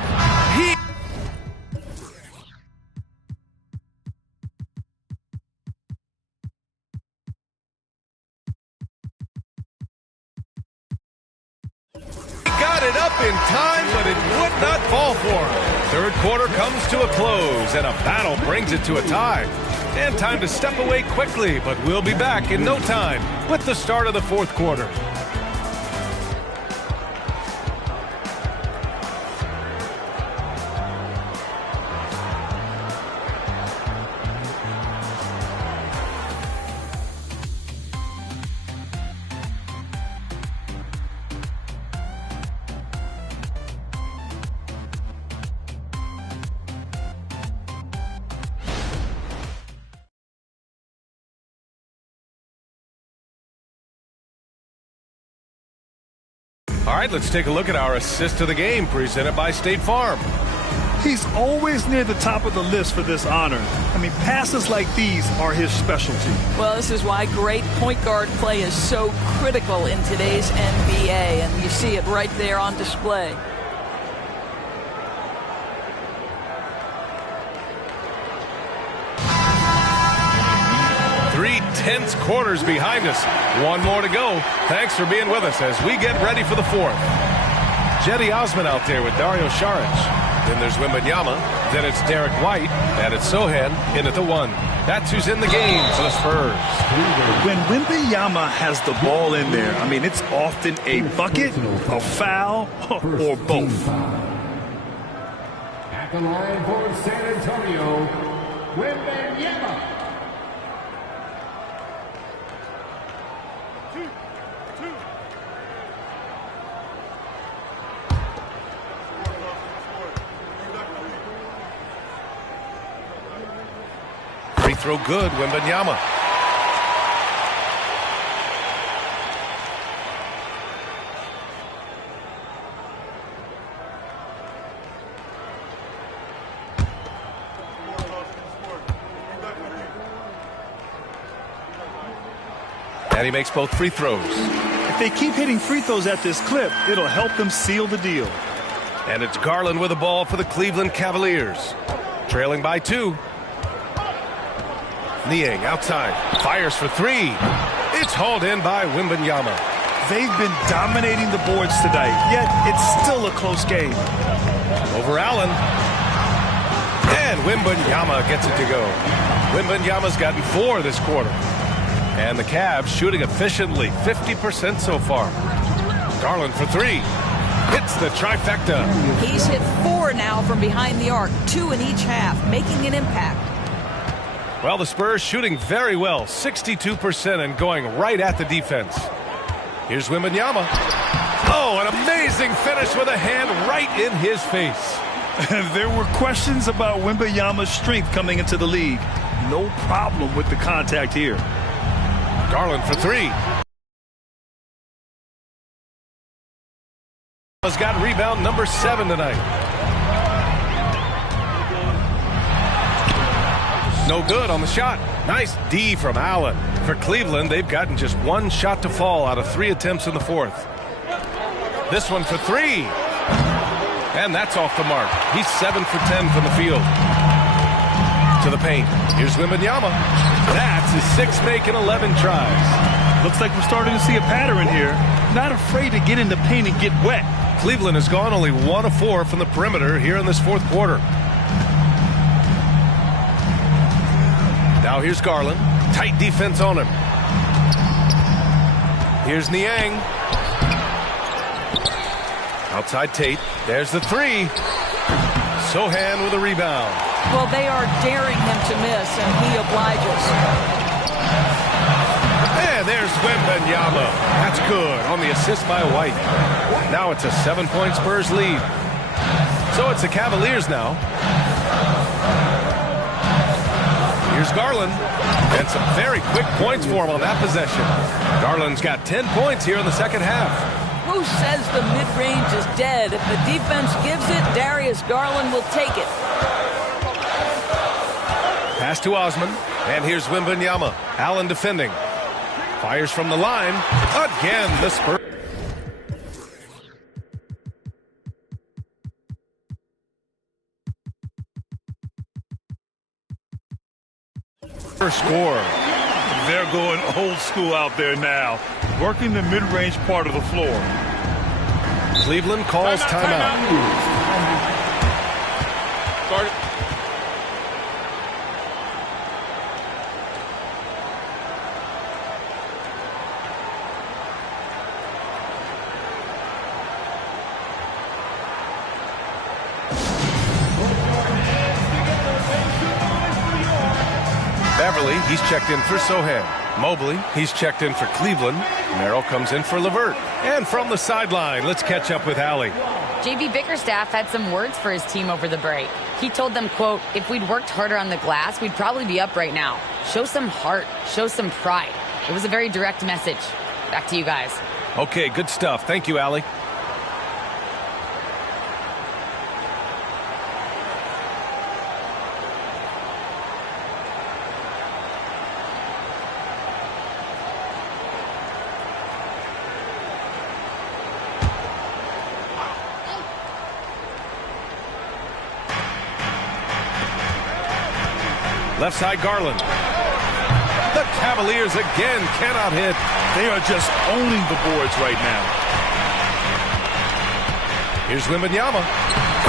time, but it would not fall for him. Third quarter comes to a close, and a battle brings it to a tie. And time to step away quickly, but we'll be back in no time with the start of the fourth quarter. All right, let's take a look at our assist of the game presented by State Farm. He's always near the top of the list for this honor. I mean, passes like these are his specialty. Well, this is why great point guard play is so critical in today's NBA, and you see it right there on display. Three tense quarters behind us. One more to go. Thanks for being with us as we get ready for the fourth. Jetty Osman out there with Dario Saric. Then there's Wembanyama. Then it's Derek White. And it's Sohan in at the one. That's who's in the game for the Spurs. When Wembanyama has the ball in there, I mean, it's often a bucket, a foul, or both. At the line for San Antonio, Wembanyama. Free throw good, Wembanyama. And he makes both free throws. If they keep hitting free throws at this clip, it'll help them seal the deal. And it's Garland with the ball for the Cleveland Cavaliers. Trailing by 2. Niang outside. Fires for 3. It's hauled in by Wembanyama. They've been dominating the boards tonight, yet it's still a close game. Over Allen. And Wembanyama gets it to go. Wembanyama's gotten 4 this quarter. And the Cavs shooting efficiently, 50% so far. Garland for 3. Hits the trifecta. He's hit 4 now from behind the arc, 2 in each half, making an impact. Well, the Spurs shooting very well, 62% and going right at the defense. Here's Wembanyama. Oh, an amazing finish with a hand right in his face. There were questions about Wembanyama's strength coming into the league. No problem with the contact here. Garland for 3. Has got rebound number 7 tonight. No good on the shot. Nice D from Allen. For Cleveland, they've gotten just 1 shot to fall out of 3 attempts in the fourth. This one for 3. And that's off the mark. He's 7 for 10 from the field. To the paint. Here's Wembanyama. That's his 6th make in 11 tries. Looks like we're starting to see a pattern here. Not afraid to get in the paint and get wet. Cleveland has gone only 1 of 4 from the perimeter here in this fourth quarter. Now here's Garland. Tight defense on him. Here's Niang. Outside Tate. There's the 3. Sohan with a rebound. Well, they are daring him to miss, and he obliges. And there's Wembanyama. That's good on the assist by White. Now it's a 7-point Spurs lead. So it's the Cavaliers now. Here's Garland. And some very quick points for him on that possession. Garland's got 10 points here in the second half. Who says the mid-range is dead? If the defense gives it, Darius Garland will take it. Pass to Osman. And here's Wembanyama. Allen defending. Fires from the line. Again, the Spurs. Score. They're going old school out there now, working the mid-range part of the floor. Cleveland calls timeout. Start it. Beverly, he's checked in for Sohan. Mobley, he's checked in for Cleveland. Merrill comes in for Levert. And from the sideline, let's catch up with Allie. JB Bickerstaff had some words for his team over the break. He told them, quote, if we'd worked harder on the glass, we'd probably be up right now. Show some heart. Show some pride. It was a very direct message. Back to you guys. Okay, good stuff. Thank you, Allie. Left side, Garland. The Cavaliers again cannot hit. They are just owning the boards right now. Here's Wembanyama.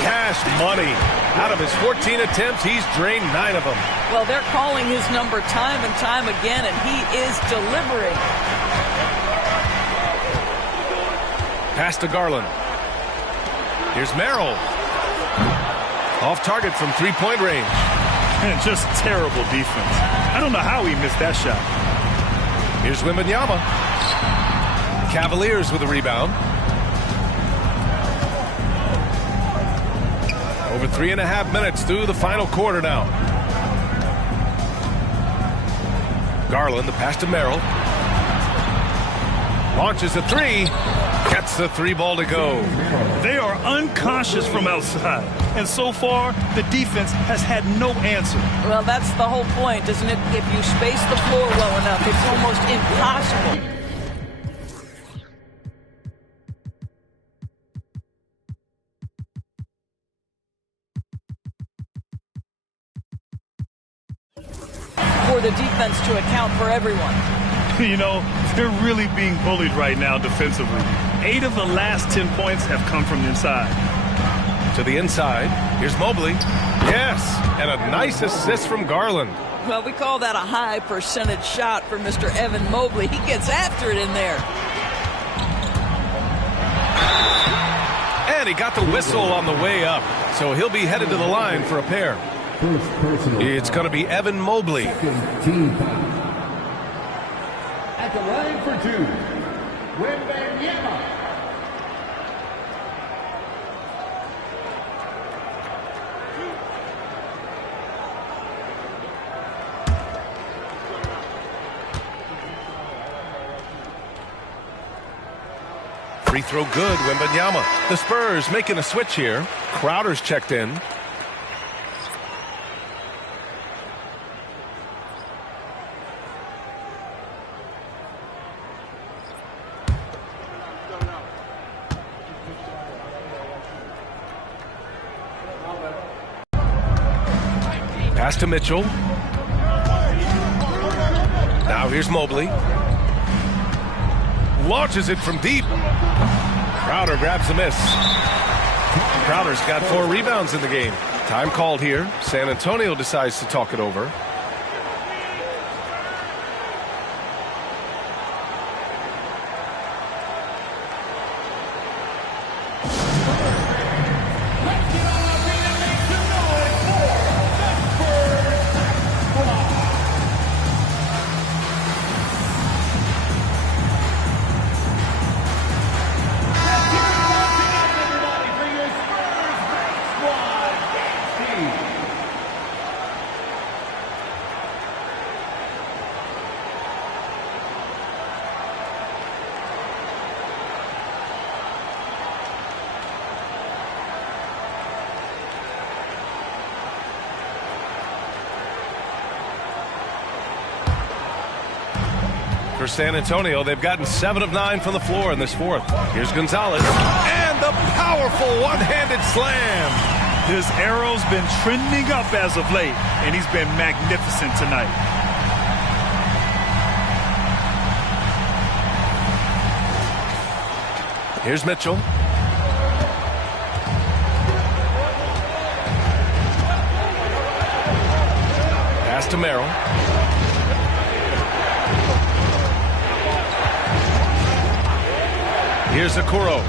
Cash money. Out of his 14 attempts, he's drained 9 of them. Well, they're calling his number time and time again, and he is delivering. Pass to Garland. Here's Merrill. Off target from three-point range. And just terrible defense. I don't know how he missed that shot. Here's Wembanyama. Cavaliers with a rebound. Over 3.5 minutes through the final quarter now. Garland, the pass to Merrill. Launches a three. Gets the three ball to go. They are unconscious from outside. And so far, the defense has had no answer. Well, that's the whole point, isn't it? If you space the floor well enough, it's almost impossible. For the defense to account for everyone. You know, they're really being bullied right now defensively. 8 of the last 10 points have come from the inside. To the inside. Here's Mobley. Yes, and a nice assist from Garland. Well, we call that a high percentage shot for Mr. Evan Mobley. He gets after it in there. And he got the whistle on the way up, so he'll be headed to the line for a pair. It's going to be Evan Mobley. Team foul. At the line for 2, Wembanyama. Free throw good, Wembanyama. The Spurs making a switch here. Crowder's checked in. Pass to Mitchell. Now here's Mobley. Launches it from deep. Crowder grabs the miss. Crowder's got 4 rebounds in the game. Time called here. San Antonio decides to talk it over. For San Antonio, they've gotten 7 of 9 from the floor in this fourth. Here's Gonzalez. And the powerful one-handed slam. His arrow's been trending up as of late, and he's been magnificent tonight. Here's Mitchell. to Merrill. Here's Okoro.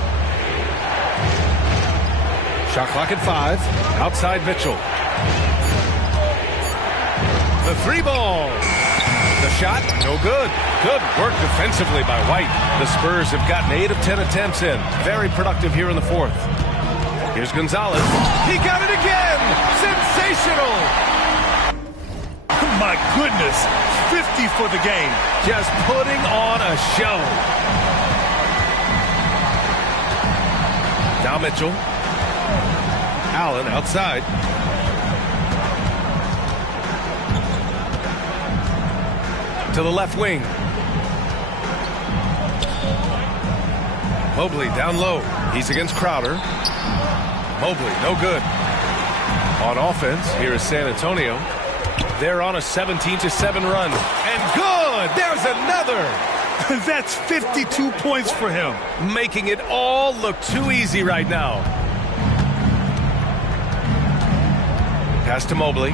Shot clock at 5. Outside Mitchell. The 3 ball. The shot, no good. Good work defensively by White. The Spurs have gotten 8 of 10 attempts in. Very productive here in the 4th. Here's Gonzalez. He got it again! Sensational! My goodness, 50 for the game. Just putting on a show. Now Mitchell. Allen outside. To the left wing. Mobley down low. He's against Crowder. Mobley, no good. On offense, here is San Antonio. They're on a 17-7 run. And good! There's another! That's 52 points for him. Making it all look too easy right now. Pass to Mobley.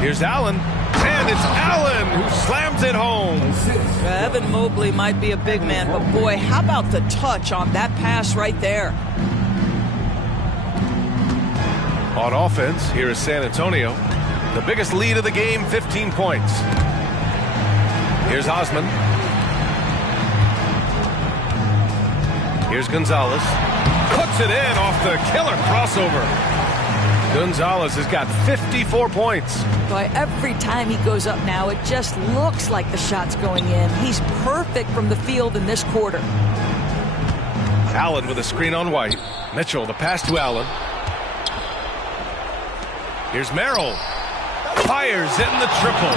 Here's Allen. And it's Allen who slams it home. Evan Mobley might be a big man, but boy, how about the touch on that pass right there? On offense, here is San Antonio. The biggest lead of the game, 15 points. Here's Osman. Here's Gonzalez. Puts it in off the killer crossover. Gonzalez has got 54 points. Boy, every time he goes up now, it just looks like the shot's going in. He's perfect from the field in this quarter. Allen with a screen on White. Mitchell, the pass to Allen. Here's Merrill. Fires in the triple.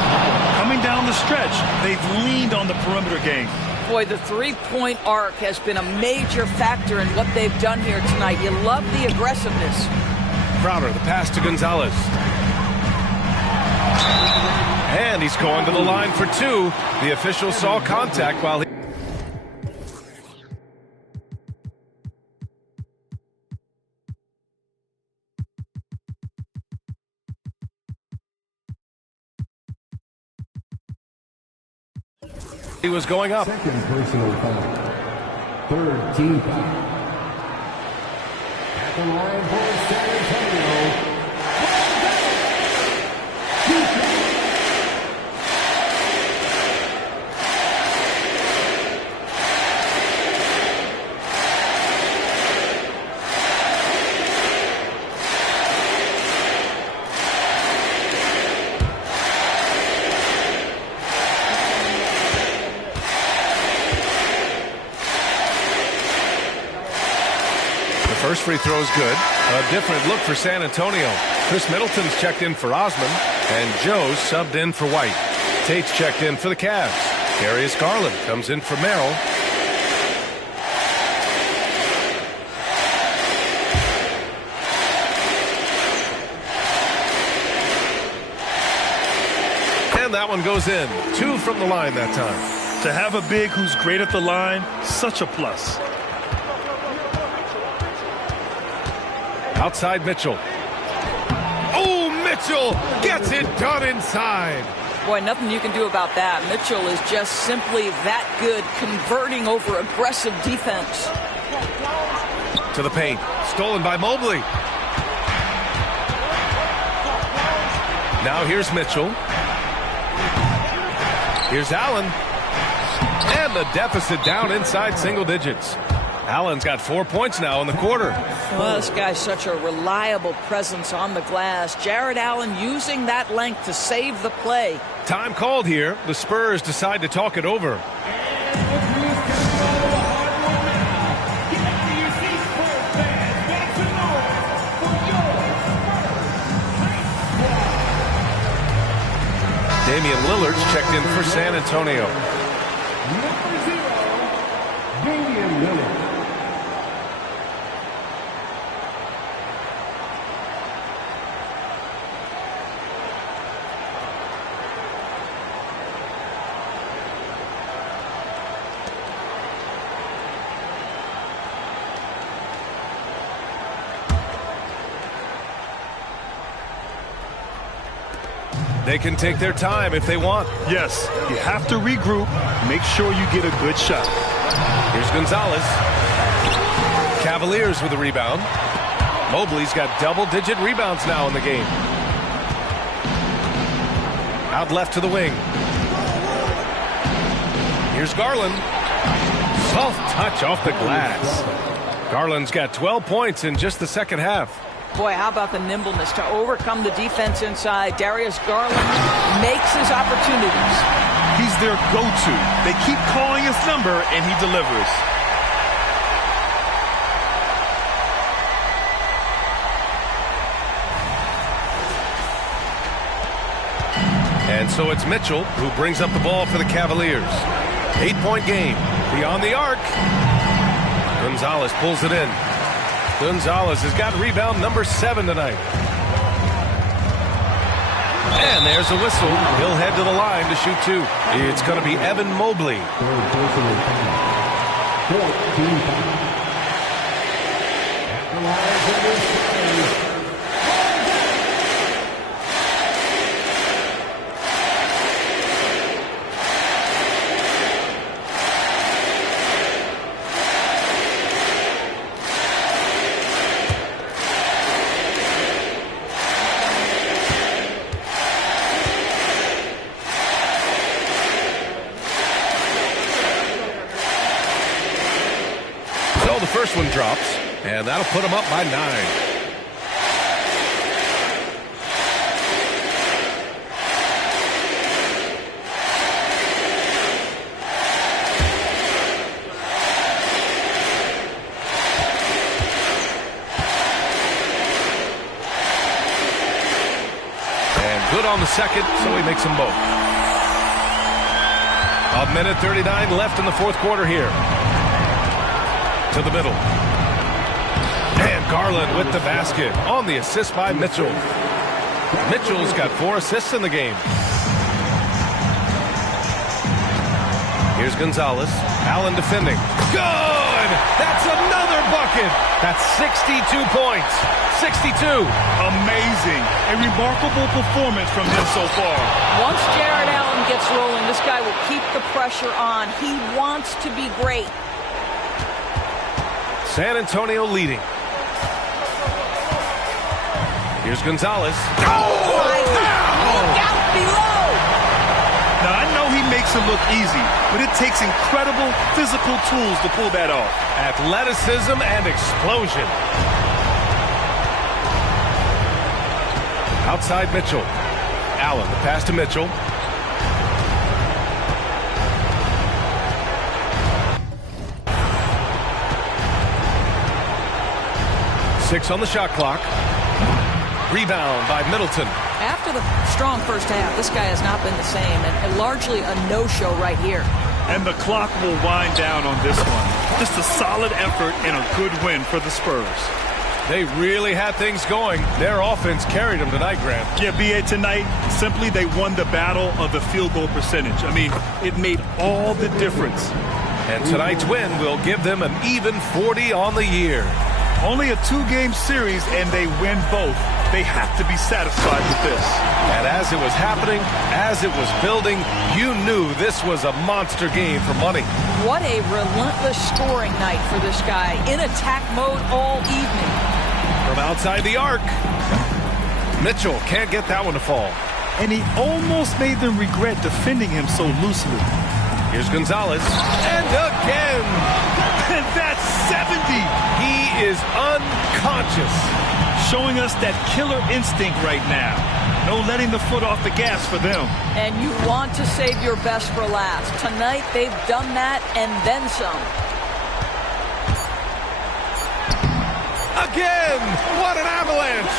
Coming down the stretch, they've leaned on the perimeter game. Boy, the three-point arc has been a major factor in what they've done here tonight. You love the aggressiveness. Crowder, the pass to Gonzalez. And he's going to the line for 2. The official saw contact while he was going up. Second personal foul. Third team foul. At the line for San Antonio. First free throw is good. A different look for San Antonio. Chris Middleton's checked in for Osman, and Joe's subbed in for White. Tate's checked in for the Cavs. Darius Garland comes in for Merrill. And that one goes in. 2 from the line that time. To have a big who's great at the line, such a plus. Outside Mitchell. Oh, Mitchell gets it done inside. Boy, nothing you can do about that. Mitchell is just simply that good, converting over aggressive defense. To the paint. Stolen by Mobley. Now here's Mitchell. Here's Allen. And the deficit down inside single digits. Allen's got 4 points now in the quarter. Well, this guy's such a reliable presence on the glass. Jared Allen using that length to save the play. Time called here. The Spurs decide to talk it over. Damian Lillard's checked in for San Antonio. Number 0, Damian Lillard. They can take their time if they want. Yes, you have to regroup, make sure you get a good shot. Here's Gonzalez. Cavaliers with a rebound. Mobley's got double-digit rebounds now in the game. Out left to the wing. Here's Garland. Soft touch off the glass. Garland's got 12 points in just the second half. Boy, how about the nimbleness to overcome the defense inside. Darius Garland makes his opportunities. He's their go-to. They keep calling his number, and he delivers. And so it's Mitchell who brings up the ball for the Cavaliers. 8-point game. Beyond the arc. Gonzalez pulls it in. Gonzalez has got rebound number 7 tonight. And there's a whistle. He'll head to the line to shoot 2. It's going to be Evan Mobley. First one drops, and that'll put him up by 9. And good on the second, so he makes them both. 1:39 left in the fourth quarter here. To the middle. And Garland with the basket on the assist by Mitchell. Mitchell's got 4 assists in the game. Here's Gonzalez. Allen defending. Good! That's another bucket! That's 62 points. 62. Amazing. A remarkable performance from him so far. Once Jared Allen gets rolling, this guy will keep the pressure on. He wants to be great. San Antonio leading. Here's Gonzalez. Oh, my God. Look out below. Now, I know he makes it look easy, but it takes incredible physical tools to pull that off. Athleticism and explosion. Outside Mitchell. Allen, the pass to Mitchell. Six on the shot clock. Rebound by Middleton. After the strong first half, this guy has not been the same, and largely a no-show right here. And the clock will wind down on this one. Just a solid effort and a good win for the Spurs. They really had things going. Their offense carried them tonight, Grant. Yeah, B.A., tonight, simply they won the battle of the field goal percentage. I mean, it made all the difference. And tonight's win will give them an even 40 on the year. Only a 2-game series, and they win both. They have to be satisfied with this. And as it was happening, as it was building, you knew this was a monster game for money. What a relentless scoring night for this guy. In attack mode all evening. From outside the arc, Mitchell can't get that one to fall. And he almost made them regret defending him so loosely. Here's Gonzalez. And again. And that's 70. He is unconscious. Showing us that killer instinct right now. No letting the foot off the gas for them. And you want to save your best for last. Tonight they've done that and then some. Again! What an avalanche!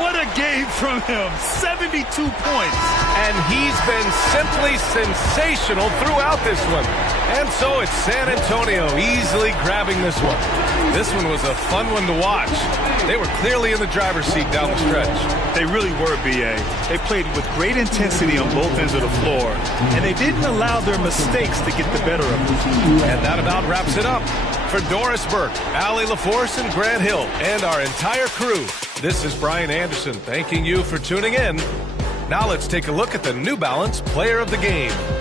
What a game from him. 72 points. And he's been simply sensational throughout this one. And so it's San Antonio easily grabbing this one. This one was a fun one to watch. They were clearly in the driver's seat down the stretch. They really were, B.A. They played with great intensity on both ends of the floor. And they didn't allow their mistakes to get the better of them. And that about wraps it up. For Doris Burke, Allie LaForce, and Grant Hill, and our entire crew, this is Brian Anderson thanking you for tuning in. Now let's take a look at the New Balance Player of the Game.